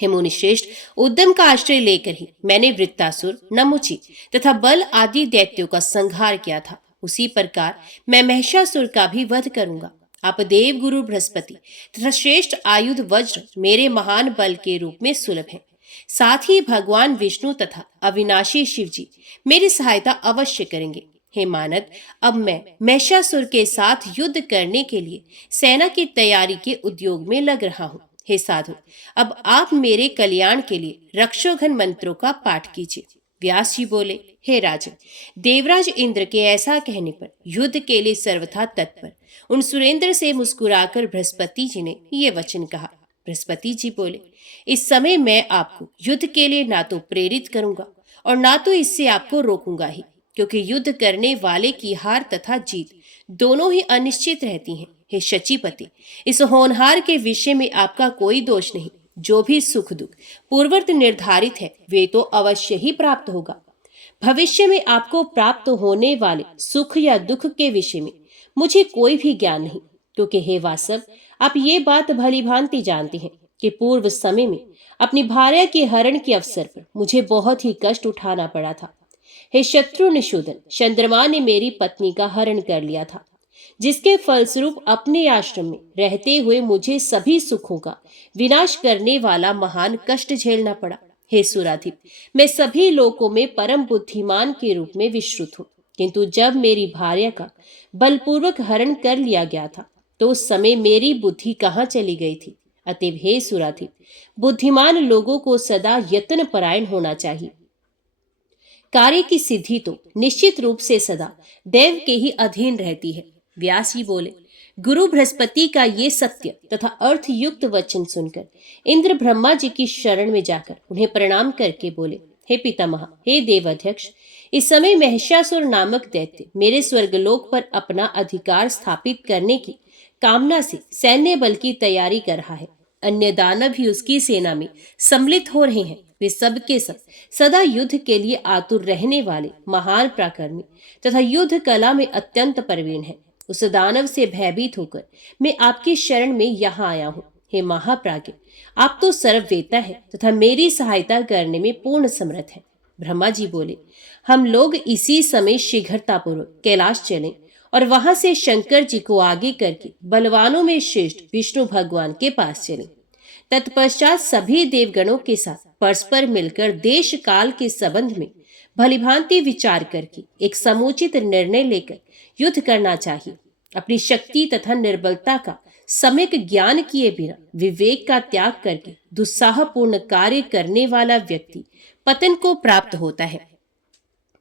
हे मुनि श्रेष्ठ, उद्यम का आश्रय लेकर ही मैंने वृत्तासुर, नमुचि तथा बल आदि दैत्यों का संहार किया था। उसी प्रकार मैं महिषासुर का भी वध करूंगा। आप देव गुरु बृहस्पति तथा श्रेष्ठ आयुध वज्र मेरे महान बल के रूप में सुलभ हैं। साथ ही भगवान विष्णु तथा अविनाशी शिव जी मेरी सहायता अवश्य करेंगे। हे मानद, अब मैं महिषासुर के साथ युद्ध करने के लिए सेना की तैयारी के उद्योग में लग रहा हूँ। हे साधु, अब आप मेरे कल्याण के लिए रक्षोघन मंत्रों का पाठ कीजिए। व्यास जी बोले, हे राजन, देवराज इंद्र के ऐसा कहने पर युद्ध के लिए सर्वथा तत्पर उन सुरेंद्र से मुस्कुराकर बृहस्पति जी ने ये वचन कहा। बृहस्पति जी बोले, इस समय मैं आपको युद्ध के लिए ना तो प्रेरित करूंगा और ना तो इससे आपको रोकूंगा ही, क्योंकि युद्ध करने वाले की हार तथा जीत दोनों ही अनिश्चित रहती हैं। हे शचीपति, इस होनहार के विषय में आपका कोई दोष नहीं। जो भी सुख दुख पूर्ववत निर्धारित है वे तो अवश्य ही प्राप्त होगा। भविष्य में आपको प्राप्त होने वाले सुख या दुख के विषय में मुझे कोई भी ज्ञान नहीं, क्योंकि हे वासव, आप ये बात भली भांति जानते हैं कि पूर्व समय में अपनी भार्या के हरण के अवसर पर मुझे बहुत ही कष्ट उठाना पड़ा था। हे शत्रुनिषूदन, चंद्रमा ने मेरी पत्नी का हरण कर लिया था, जिसके फलस्वरूप अपने आश्रम में रहते हुए मुझे सभी सुखों का विनाश करने वाला महान कष्ट झेलना पड़ा। हे सुराधिप, मैं सभी लोकों में परम बुद्धिमान के रूप में विश्रुत हूँ, किंतु जब मेरी भार्या का बलपूर्वक हरण कर लिया गया था तो उस समय मेरी बुद्धि कहाँ चली गई थी। अतएव हे सुराधिप, बुद्धिमान लोगों को सदा यत्न परायण होना चाहिए। कार्य की सिद्धि तो निश्चित रूप से सदा देव के ही अधीन रहती है। व्यास जी बोले, गुरु बृहस्पति का ये सत्य तथा अर्थ युक्त वचन सुनकर इंद्र ब्रह्मा जी की शरण में जाकर उन्हें प्रणाम करके बोले, हे पितामह, हे देवाध्यक्ष, इस समय महिषासुर नामक दैत्य मेरे स्वर्गलोक पर अपना अधिकार स्थापित करने की कामना से सैन्य बल की तैयारी कर रहा है। अन्य दानव भी उसकी सेना में सम्मिलित हो रहे हैं। वे सब के सब सदा युद्ध के लिए आतुर रहने वाले महान पराक्रमी तथा युद्ध कला में अत्यंत प्रवीण हैं। उस दानव से भयभीत होकर मैं आपकी शरण में यहाँ आया हूँ। हे महाप्राज्ञ, आप तो सर्ववेता है तथा मेरी सहायता करने में पूर्ण समर्थ है। ब्रह्मा जी बोले, हम लोग इसी समय शीघ्रतापूर्वक कैलाश चलें और वहां से शंकर जी को आगे करके बलवानों में श्रेष्ठ विष्णु भगवान के पास चलें। तत्पश्चात सभी देवगणों के साथ परस्पर मिलकर देश काल के संबंध में भलीभांति विचार करके एक समुचित निर्णय लेकर युद्ध करना चाहिए। अपनी शक्ति तथा निर्बलता का सम्यक ज्ञान किए बिना विवेक का त्याग करके दुस्साहपूर्ण कार्य करने वाला व्यक्ति पतन को प्राप्त होता है।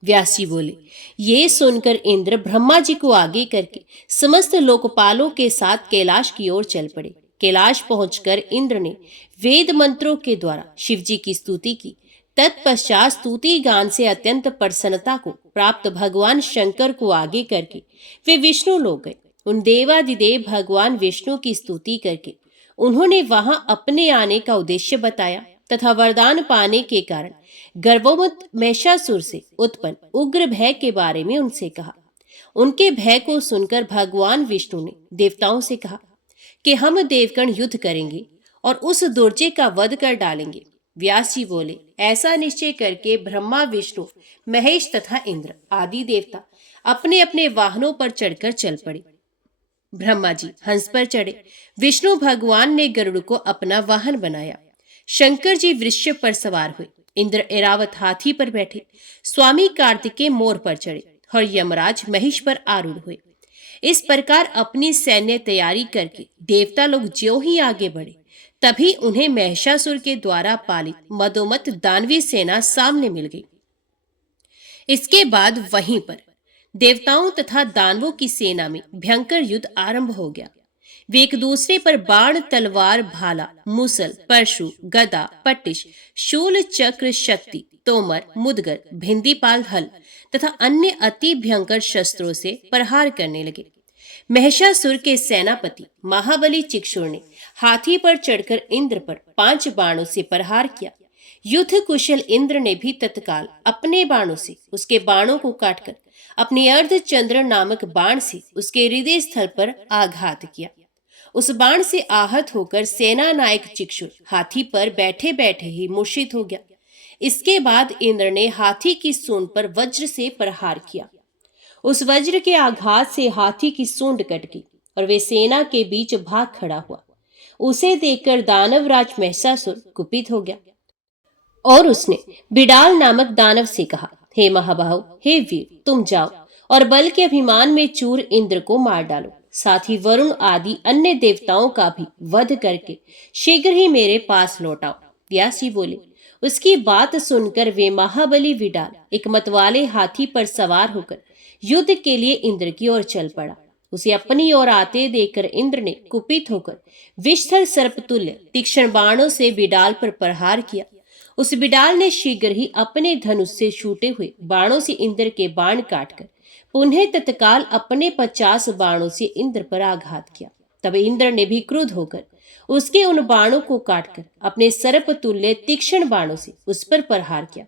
व्यास जी बोले, ये सुनकर इंद्र ब्रह्मा जी को आगे करके समस्त लोकपालों के साथ कैलाश की ओर चल पड़े। कैलाश पहुंचकर इंद्र ने वेद मंत्रों के द्वारा शिव जी की स्तुति की। तत्पश्चात स्तुति गान से अत्यंत प्रसन्नता को प्राप्त भगवान शंकर को आगे करके वे विष्णु लोक गए। उन देवादिदेव भगवान विष्णु की स्तुति करके उन्होंने वहां अपने आने का उद्देश्य बताया तथा वरदान पाने के कारण गर्वोन्मत्त महिषासुर से उत्पन्न उग्र भय के बारे में उनसे कहा। उनके भय को सुनकर भगवान विष्णु ने देवताओं से कहा कि हम देवगण युद्ध करेंगे और उस दुर्जय का वध कर डालेंगे। व्यास जी बोले, ऐसा निश्चय करके ब्रह्मा, विष्णु, महेश तथा इंद्र आदि देवता अपने अपने वाहनों पर चढ़कर चल पड़े। ब्रह्मा जी हंस पर चढ़े, विष्णु भगवान ने गरुड़ को अपना वाहन बनाया, शंकर जी वृषभ पर सवार हुए, इंद्र ऐरावत हाथी पर बैठे, स्वामी कार्तिकेय मोर पर चढ़े और यमराज महिष पर आरूढ़ हुए। इस प्रकार अपनी सैन्य तैयारी करके देवता लोग ज्यों ही आगे बढ़े, तभी उन्हें महिषासुर के द्वारा पालित मदोमत दानवी सेना सामने मिल गई। इसके बाद वहीं पर देवताओं तथा दानवों की सेना में भयंकर युद्ध आरंभ हो गया। वे एक दूसरे पर बाण, तलवार, भाला, मुसल, परशु, गदा, पट्टिश, शूल, चक्र, शक्ति, तोमर, मुदगर, भिंदीपाल, हल तथा अन्य अति भयंकर शस्त्रों से प्रहार करने लगे। महिषासुर के सेनापति महाबली चिक्षुर ने हाथी पर चढ़कर इंद्र पर 5 बाणों से प्रहार किया। युद्ध कुशल इंद्र ने भी तत्काल अपने बाणों से उसके बाणों को काटकर अपने अर्धचंद्र नामक बाण से उसके हृदय स्थल पर आघात किया। उस बाण से आहत होकर सेना नायक चिक्षुर हाथी पर बैठे बैठे ही मूर्छित हो गया। इसके बाद इंद्र ने हाथी की सूंड पर वज्र से प्रहार किया। उस वज्र के आघात से हाथी की सूंड कट गई और वे सेना के बीच भाग खड़ा हुआ। उसे देखकर दानवराज महिषासुर कुपित हो गया और उसने बिडाल नामक दानव से कहा, हे महाबाहु, हे वीर, तुम जाओ और बल के अभिमान में चूर इंद्र को मार डालो। साथ ही वरुण आदि अन्य देवताओं का भी वध करके शीघ्र ही मेरे पास लौटाओ। व्यास जी बोले, उसकी बात सुनकर वे महाबली विडाल एक मतवाले हाथी पर सवार होकर युद्ध के लिए इंद्र की ओर चल पड़ा। उसे अपनी ओर आते देखकर इंद्र ने कुपित होकर विषधर सर्पतुल्य तीक्ष्ण बाणों से बिडाल पर प्रहार किया। उस बिडाल ने शीघ्र ही अपने धनुष से छूटे हुए बाणों से इंद्र के बाण काटकर पुनः तत्काल अपने 50 बाणों से इंद्र पर आघात किया। तब इंद्र ने भी क्रुद्ध होकर उसके उन बाणों को काटकर अपने सर्पतुल्य तीक्ष्ण बाणों से उस पर प्रहार किया।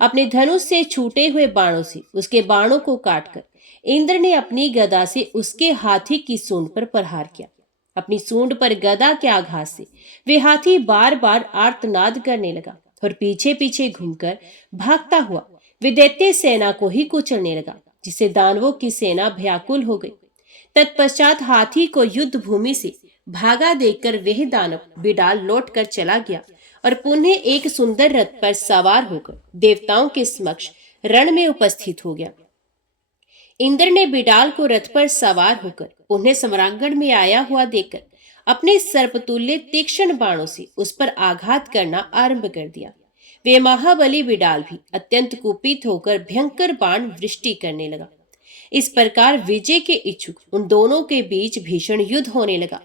अपने धनुष से छूटे हुए बाणों से उसके बाणों को काटकर इंद्र ने अपनी गदा से उसके हाथी की सूंड पर प्रहार किया। अपनी सूंड पर गदा के आघात से वे हाथी बार बार आर्तनाद करने लगा और पीछे पीछे घूमकर भागता हुआ वे दैत्य सेना को ही कुचलने लगा, जिससे दानवों की सेना व्याकुल हो गई। तत्पश्चात हाथी को युद्ध भूमि से भागा देखकर वह दानव बिडाल लौट कर चला गया और पुनः एक सुंदर रथ पर सवार होकर देवताओं के समक्ष रण में उपस्थित हो गया। इंद्र ने बिडाल को रथ पर सवार होकर पुनः सम्रांगण में आया हुआ देखकर अपने सर्पतुल्य तीक्ष्ण बाणों से उस पर आघात करना आरंभ कर दिया। वे महाबली बिडाल भी अत्यंत कुपित होकर भयंकर बाण वृष्टि करने लगा। इस प्रकार विजय के इच्छुक उन दोनों के बीच भीषण युद्ध होने लगा।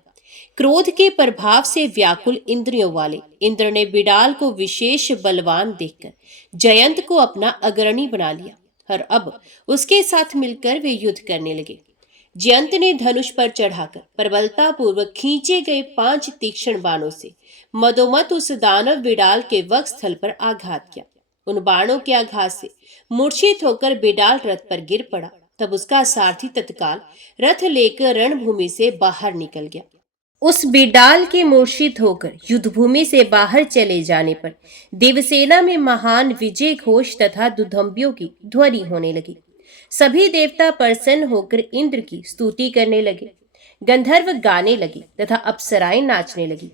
क्रोध के प्रभाव से व्याकुल इंद्रियों वाले इंद्र ने बिडाल को विशेष बलवान देखकर जयंत को अपना अग्रणी बना लिया और अब उसके साथ मिलकर वे युद्ध करने लगे। जयंत ने धनुष पर चढ़ाकर प्रबलता पूर्वक खींचे गए 5 तीक्ष्ण बाणों से मदोमद उस दानव बिडाल के वक्षस्थल पर आघात किया। उन बाणों के आघात से मूर्छित होकर बिडाल रथ पर गिर पड़ा। तब उसका सारथी तत्काल रथ लेकर रणभूमि से बाहर निकल गया। उस बिडाल के मूर्छित होकर युद्धभूमि से बाहर चले जाने पर देवसेना में महान विजय घोष तथा दुधंबियों की ध्वनि होने लगी। सभी देवता प्रसन्न होकर इंद्र की स्तुति करने लगे, गंधर्व गाने लगे तथा अप्सराएं नाचने लगी।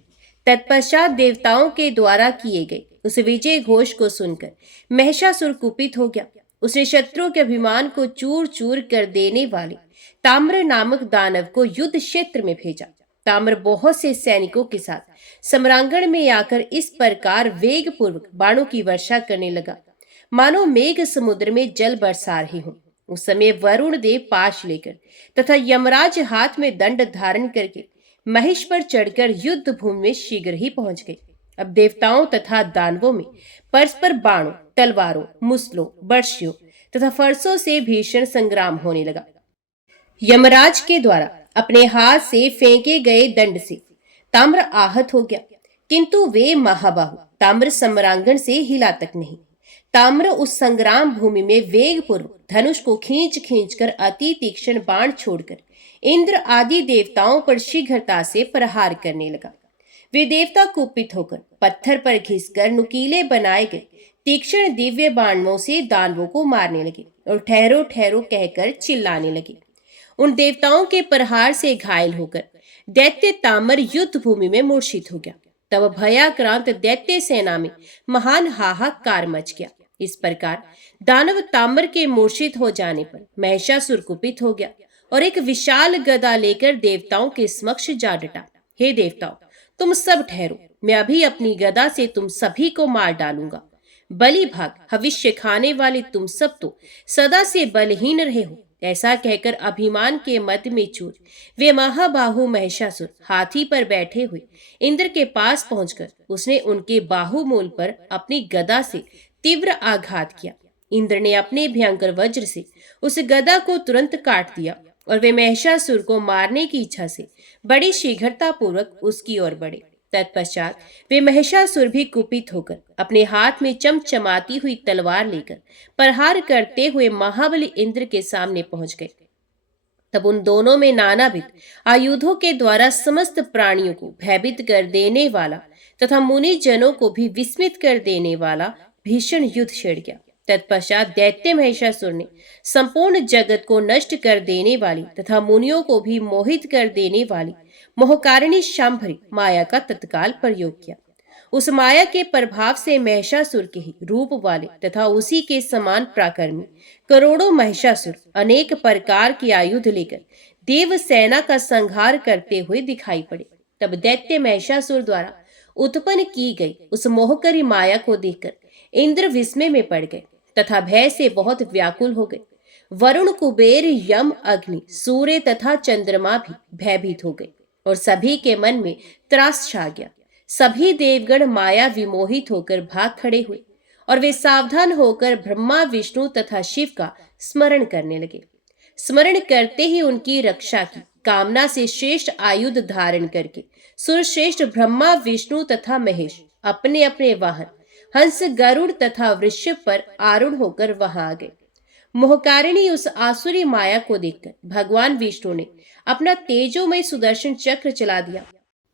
तत्पश्चात देवताओं के द्वारा किए गए उस विजय घोष को सुनकर महिषासुर कुपित हो गया। उसने शत्रु के अभिमान को चूर चूर कर देने वाले ताम्र नामक दानव को युद्ध क्षेत्र में भेजा। ताम्र बहुत से सैनिकों के साथ सम्रांगण में आकर इस प्रकार वेग पूर्वक बाणों की वर्षा करने लगा, मानो मेघ समुद्र में जल बरसा रहे हों। उस समय वरुण देव पाश लेकर तथा यमराज हाथ में दंड धारण करके महिष पर चढ़कर युद्ध भूमि में शीघ्र ही पहुंच गए। अब देवताओं तथा दानवों में परस्पर बाणों, तलवारों, मुसलों, बर्शियों तथा फरसों से भीषण संग्राम होने लगा। यमराज के द्वारा अपने हाथ से फेंके गए दंड से ताम्र आहत हो गया, किंतु वे महाबाहु ताम्र सम्रांगण से हिला तक नहीं। ताम्र उस संग्राम भूमि में वेग पूर्वक धनुष को खींच खींच कर अति तीक्ष्ण बाण छोड़कर इंद्र आदि देवताओं पर शीघ्रता से प्रहार करने लगा। वे देवता कुपित होकर पत्थर पर घिसकर नुकीले बनाए गए तीक्ष्ण दिव्य बाणों से दानवों को मारने लगे और ठहरो ठहरो कहकर चिल्लाने लगे। उन देवताओं के प्रहार से घायल होकर दैत्य ताम्र युद्ध भूमि में मूर्छित हो गया। तब भयाक्रांत दैत्य सेना में महान हाहाकार मच गया। इस प्रकार दानव ताम्र के मूर्छित हो जाने पर महिषासुर कुपित हो गया और एक विशाल गदा लेकर देवताओं के समक्ष जा डटा। हे देवताओं, तुम सब ठहरो, मैं अभी अपनी गदा से तुम सभी को मार डालूंगा। बलि भाग, भविष्य खाने वाले तुम सब तो सदा से बलहीन रहे हो। ऐसा कहकर अभिमान के मद में चूर वे महाबाहु महिषासुर हाथी पर बैठे हुए इंद्र के पास पहुंचकर उसने उनके बाहुमूल पर अपनी गदा से तीव्र आघात किया। इंद्र ने अपने भयंकर वज्र से उस गदा को तुरंत काट दिया और वे महिषासुर को मारने की इच्छा से बड़ी शीघ्रता पूर्वक उसकी ओर बढ़े। तत्पश्चात वे महिषासुर भी कुपित होकर अपने हाथ में चमचमाती हुई तलवार लेकर प्रहार करते हुए महाबली इंद्र के सामने पहुंच गए। तब उन दोनों में नानाविध आयुधों के द्वारा समस्त प्राणियों को भयभीत कर देने वाला तथा मुनि जनों को भी विस्मित कर देने वाला भीषण युद्ध छिड़ गया। तत्पश्चात दैत्य महिषासुर ने संपूर्ण जगत को नष्ट कर देने वाली तथा मुनियों को भी मोहित कर देने वाली मोहकारिणी शांभरी माया का तत्काल प्रयोग किया। उस माया के प्रभाव से महिषासुर के ही रूप वाले तथा उसी के समान प्राक्रमी करोड़ों महिषासुर अनेक प्रकार के आयुध लेकर देव सेना का संहार करते हुए दिखाई पड़े। तब दैत्य महिषासुर द्वारा उत्पन्न की गई उस मोहकरी माया को देखकर इंद्र विस्मय में पड़ गए तथा भय से बहुत व्याकुल हो गए। वरुण, कुबेर, यम, अग्नि, सूर्य तथा चंद्रमा भी भयभीत हो गए और सभी के मन में त्रास छा गया। सभी देवगण माया विमोहित होकर भाग खड़े हुए और वे सावधान होकर ब्रह्मा, विष्णु तथा शिव का स्मरण करने लगे। स्मरण करते ही उनकी रक्षा की कामना से श्रेष्ठ आयुध धारण करके सुरश्रेष्ठ ब्रह्मा, विष्णु तथा महेश अपने अपने वाहन हंस, गरुड़ तथा वृषभ पर आरूढ़ होकर वहां आ गए। मोहकारिणी उस आसुरी माया को देखकर भगवान विष्णु ने अपना तेजोमय सुदर्शन चक्र चला दिया,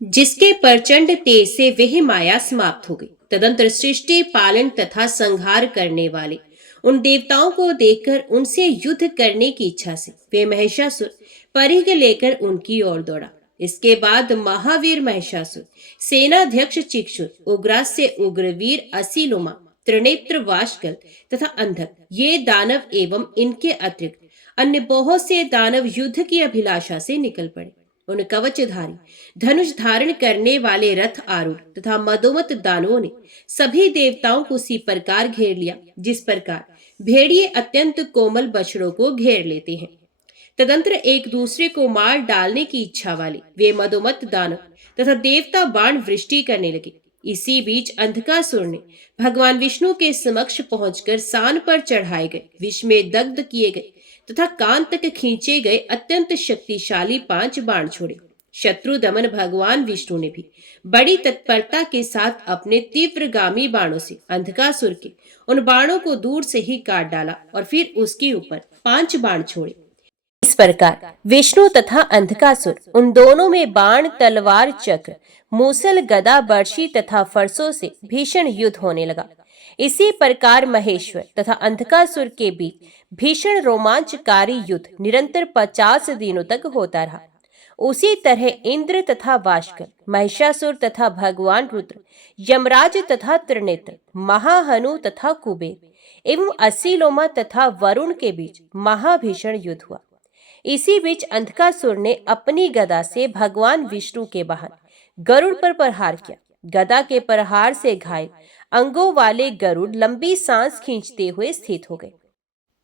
जिसके प्रचंड तेज से वह माया समाप्त हो गई। तदंतर सृष्टि, पालन तथा संहार करने वाले उन देवताओं को देखकर उनसे युद्ध करने की इच्छा से वे महिषासुर परिघ लेकर उनकी ओर दौड़ा। इसके बाद महावीर महिषासुर, सेनाध्यक्ष चिक्षुर, उग्रास्य उग्रवीर असीलोमा, त्रिनेत्र वाशकल तथा अंधक, ये दानव एवं इनके अतिरिक्त अन्य बहुत से दानव युद्ध की अभिलाषा से निकल पड़े। उन कवचधारी, धनुष धारण करने वाले रथ आरूढ़ तथा मदोमत दानवों ने सभी देवताओं को उसी प्रकार घेर लिया जिस प्रकार भेड़िए अत्यंत कोमल बछड़ों को घेर लेते हैं। तदंतर एक दूसरे को मार डालने की इच्छा वाले वे मदोमत दानव तथा देवता बाण वृष्टि करने लगे। इसी बीच अंधकासुर ने भगवान विष्णु के समक्ष पहुंचकर सान पर चढ़ाए गए, विष में दग्ध किए गए तथा कान तक खींचे गए अत्यंत शक्तिशाली 5 बाण छोड़े। शत्रु दमन भगवान विष्णु ने भी बड़ी तत्परता के साथ अपने तीव्रगामी बाणों से अंधकासुर के उन बाणों को दूर से ही काट डाला और फिर उसके ऊपर 5 बाण छोड़े। इस प्रकार विष्णु तथा अंधकासुर उन दोनों में बाण, तलवार, चक्र, मूसल, गदा, बर्छी तथा फरसों से भीषण युद्ध होने लगा। इसी प्रकार महेश्वर तथा अंधकासुर के बीच भीषण रोमांचकारी युद्ध निरंतर 50 दिनों तक होता रहा। उसी तरह इंद्र तथा वाशकल, महिषासुर तथा भगवान रुद्र, यमराज तथा त्रिनेत्र, महाहनु तथा कुबेर एवं असीलोमा तथा वरुण के बीच महाभीषण युद्ध हुआ। इसी बीच अंधकासुर ने अपनी गदा से भगवान विष्णु के वाहन गरुड़ पर प्रहार किया। गदा के प्रहार से घायल अंगों वाले गरुड़ लंबी सांस खींचते हुए स्थित हो गए।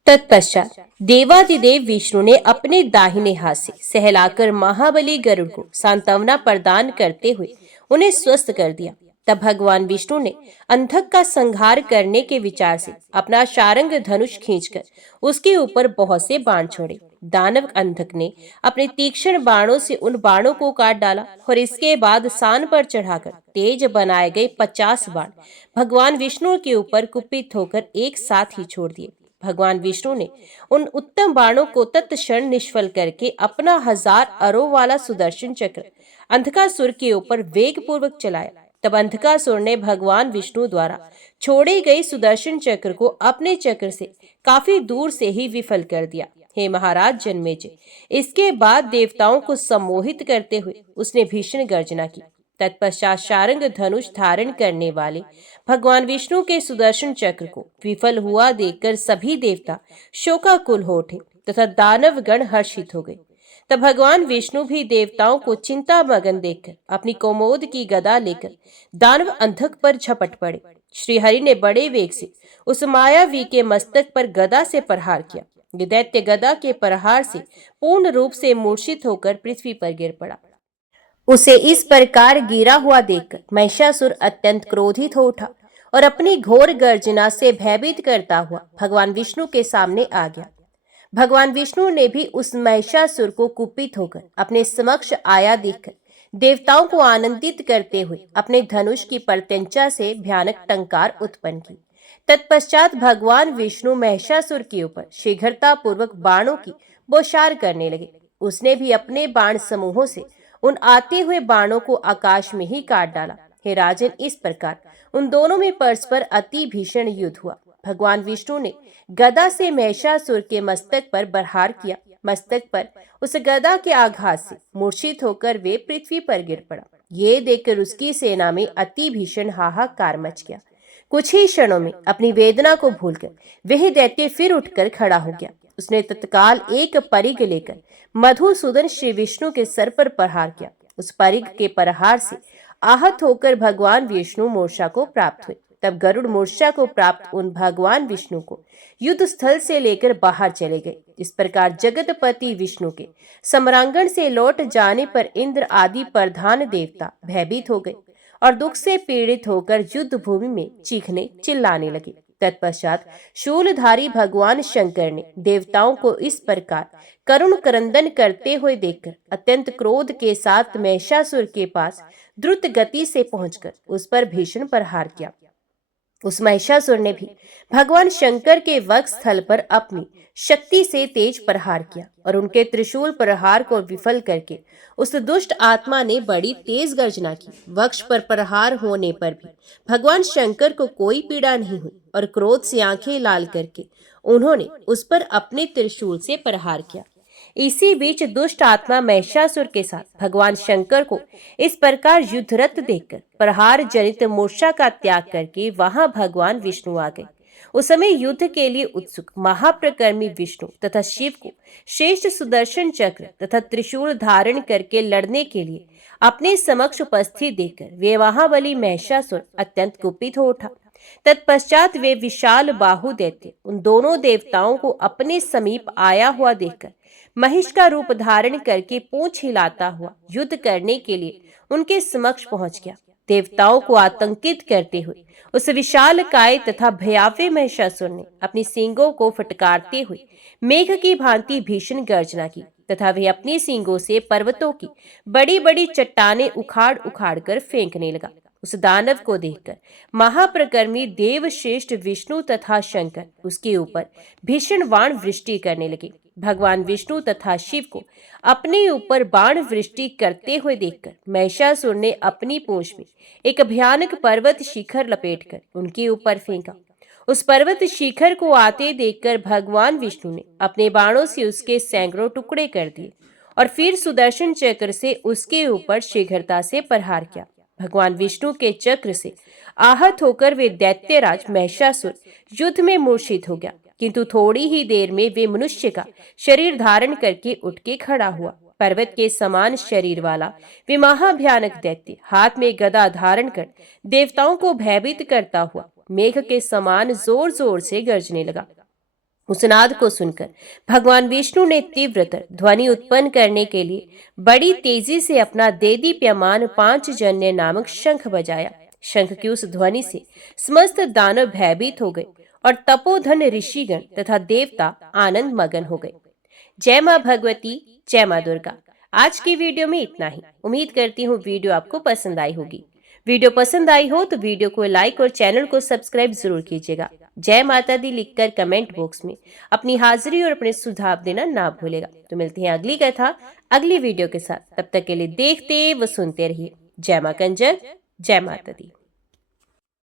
तत्पश्चात देवादिदेव विष्णु ने अपने दाहिने हाथ से सहलाकर महाबली गरुड़ को सांत्वना प्रदान करते हुए उन्हें स्वस्थ कर दिया। तब भगवान विष्णु ने अंधक का संहार करने के विचार से अपना शारंग धनुष खींचकर उसके ऊपर बहुत से बाण छोड़े। दानव अंधक ने अपने तीक्ष्ण बाणों से उन बाणों को काट डाला और इसके बाद सान पर चढ़ाकर तेज बनाए गए 50 बाण भगवान विष्णु के ऊपर कुपित होकर एक साथ ही छोड़ दिए। भगवान विष्णु ने उन उत्तम बाणों को तत्क्षण निष्फल करके अपना 1000 अरों वाला सुदर्शन चक्र अंधकासुर के ऊपर वेग पूर्वक चलाया। तब अंधकासुर ने भगवान विष्णु द्वारा छोड़े गए सुदर्शन चक्र को अपने चक्र से काफी दूर से ही विफल कर दिया। हे महाराज जन्मेजय, इसके बाद देवताओं को सम्मोहित करते हुए उसने भीषण गर्जना की। तत्पश्चात शारंग धनुष धारण करने वाले भगवान विष्णु के सुदर्शन चक्र को विफल हुआ देखकर सभी देवता शोकाकुल हो उठे तथा दानव गण हर्षित हो गए। तब भगवान विष्णु भी देवताओं को चिंता मगन देखकर अपनी कोमोद की गदा लेकर दानव अंधक पर झपट पड़े। श्री हरि ने बड़े वेग से उस मायावी के मस्तक पर गदा से प्रहार किया। दैत्य गदा के प्रहार से पूर्ण रूप से मूर्छित होकर पृथ्वी पर गिर पड़ा। उसे इस प्रकार गिरा हुआ देखकर महिषासुर अत्यंत क्रोधित हो उठा और अपनी घोर गर्जना से भयभीत करता हुआ भगवान विष्णु के सामने आ गया। भगवान विष्णु ने भी उस महिषासुर को कुपित होकर अपने समक्ष आया देखकर देवताओं को आनंदित करते हुए अपने धनुष की प्रत्यंचा से भयानक टंकार उत्पन्न की। तत्पश्चात भगवान विष्णु महिषासुर के ऊपर शीघ्रता पूर्वक बाणों की बौछार करने लगे। उसने भी अपने बाण समूहों से उन आते हुए बाणों को आकाश में ही काट डाला। हे राजन, इस प्रकार उन दोनों में परस्पर अति भीषण युद्ध हुआ। भगवान विष्णु ने गदा से महिषासुर के मस्तक पर प्रहार किया। मस्तक पर उस गदा के आघात से मूर्छित होकर वे पृथ्वी पर गिर पड़ा। ये देखकर उसकी सेना में अति भीषण हाहाकार मच गया। कुछ ही क्षणों में अपनी वेदना को भूलकर वह दैत्य फिर उठकर खड़ा हो गया। उसने तत्काल एक परिघ लेकर मधुसूदन श्री विष्णु के सर पर प्रहार किया। उस परिघ के प्रहार से आहत होकर भगवान विष्णु मूर्छा को प्राप्त हुए तब गरुड़ मूर्छा को प्राप्त उन भगवान विष्णु को युद्ध स्थल से लेकर बाहर चले गए। इस प्रकार जगतपति विष्णु के सम्रांगण से लौट जाने पर इंद्र आदि प्रधान देवता भयभीत हो गए और दुख से पीड़ित होकर युद्ध भूमि में चीखने चिल्लाने लगे। तत्पश्चात शूलधारी भगवान शंकर ने देवताओं को इस प्रकार करुण क्रंदन करते हुए देखकर अत्यंत क्रोध के साथ महिषासुर के पास द्रुत गति से पहुंचकर उस पर भीषण प्रहार किया। उस महिषासुर ने भी भगवान शंकर के वक्ष स्थल पर अपनी शक्ति से तेज प्रहार किया और उनके त्रिशूल प्रहार को विफल करके उस दुष्ट आत्मा ने बड़ी तेज गर्जना की। वक्ष पर प्रहार होने पर भी भगवान शंकर को कोई पीड़ा नहीं हुई और क्रोध से आंखें लाल करके उन्होंने उस पर अपने त्रिशूल से प्रहार किया। इसी बीच दुष्ट आत्मा महिषासुर के साथ भगवान शंकर को इस प्रकार युद्धरत देखकर प्रहार जनित मूर्छा का त्याग करके वहां भगवान विष्णु आ गए। उस समय युद्ध के लिए उत्सुक महाप्रकर्मी विष्णु तथा शिव को श्रेष्ठ सुदर्शन चक्र तथा त्रिशूल धारण करके लड़ने के लिए अपने समक्ष उपस्थित देखकर वे महाबली महिषासुर अत्यंत कुपित हो उठा। तत्पश्चात वे विशाल बाहु दैत्य उन दोनों देवताओं को अपने समीप आया हुआ देखकर महिष का रूप धारण करके पूंछ हिलाता हुआ युद्ध करने के लिए उनके समक्ष पहुंच गया। देवताओं को आतंकित करते हुए उस विशाल काय तथा भयावह महिषासुर ने अपनी सींगों को फटकारते हुए मेघ की भांति भीषण गर्जना की तथा वे अपनी सींगों से पर्वतों की बड़ी बड़ी चट्टानें उखाड़ उखाड़ कर फेंकने लगा। उस दानव को देखकर महाप्रकर्मी देव श्रेष्ठ विष्णु तथा शंकर उसके ऊपर भीषण बाण वृष्टि करने लगे। भगवान विष्णु तथा शिव को अपने ऊपर बाण वृष्टि करते हुए देखकर महिषासुर ने अपनी पूंछ में एक भयानक पर्वत शिखर लपेटकर उनके ऊपर फेंका। उस पर्वत शिखर को आते देखकर भगवान विष्णु ने अपने बाणों से उसके सैकड़ों टुकड़े कर दिए और फिर सुदर्शन चक्र से उसके ऊपर शीघ्रता से प्रहार किया। भगवान विष्णु के चक्र से आहत होकर वे दैत्यराज महिषासुर युद्ध में मूर्छित हो गया, किंतु थोड़ी ही देर में वे मनुष्य का शरीर धारण करके उठ के खड़ा हुआ। पर्वत के समान शरीर वाला वे महाभयानक दैत्य हाथ में गदा धारण कर देवताओं को भयभीत करता हुआ मेघ के समान जोर जोर से गरजने लगा। उस नाद को सुनकर भगवान विष्णु ने तीव्रतर ध्वनि उत्पन्न करने के लिए बड़ी तेजी से अपना देदीप्यमान पांचजन्य नामक शंख बजाया। शंख की उस ध्वनि से समस्त दानव भयभीत हो गए और तपोधन ऋषिगण तथा देवता आनंद मगन हो गए। जय मां भगवती, जय मां दुर्गा। आज की वीडियो में इतना ही। उम्मीद करती हूँ वीडियो आपको पसंद आई होगी। वीडियो पसंद आई हो तो वीडियो को लाइक और चैनल को सब्सक्राइब जरूर कीजिएगा। जय माता दी लिखकर कमेंट बॉक्स में अपनी हाजिरी और अपने सुझाव देना ना भूलेगा। तो मिलते हैं अगली कथा अगली वीडियो के साथ। तब तक के लिए देखते व सुनते रहिए। जय मां कंजक, जय माता दी।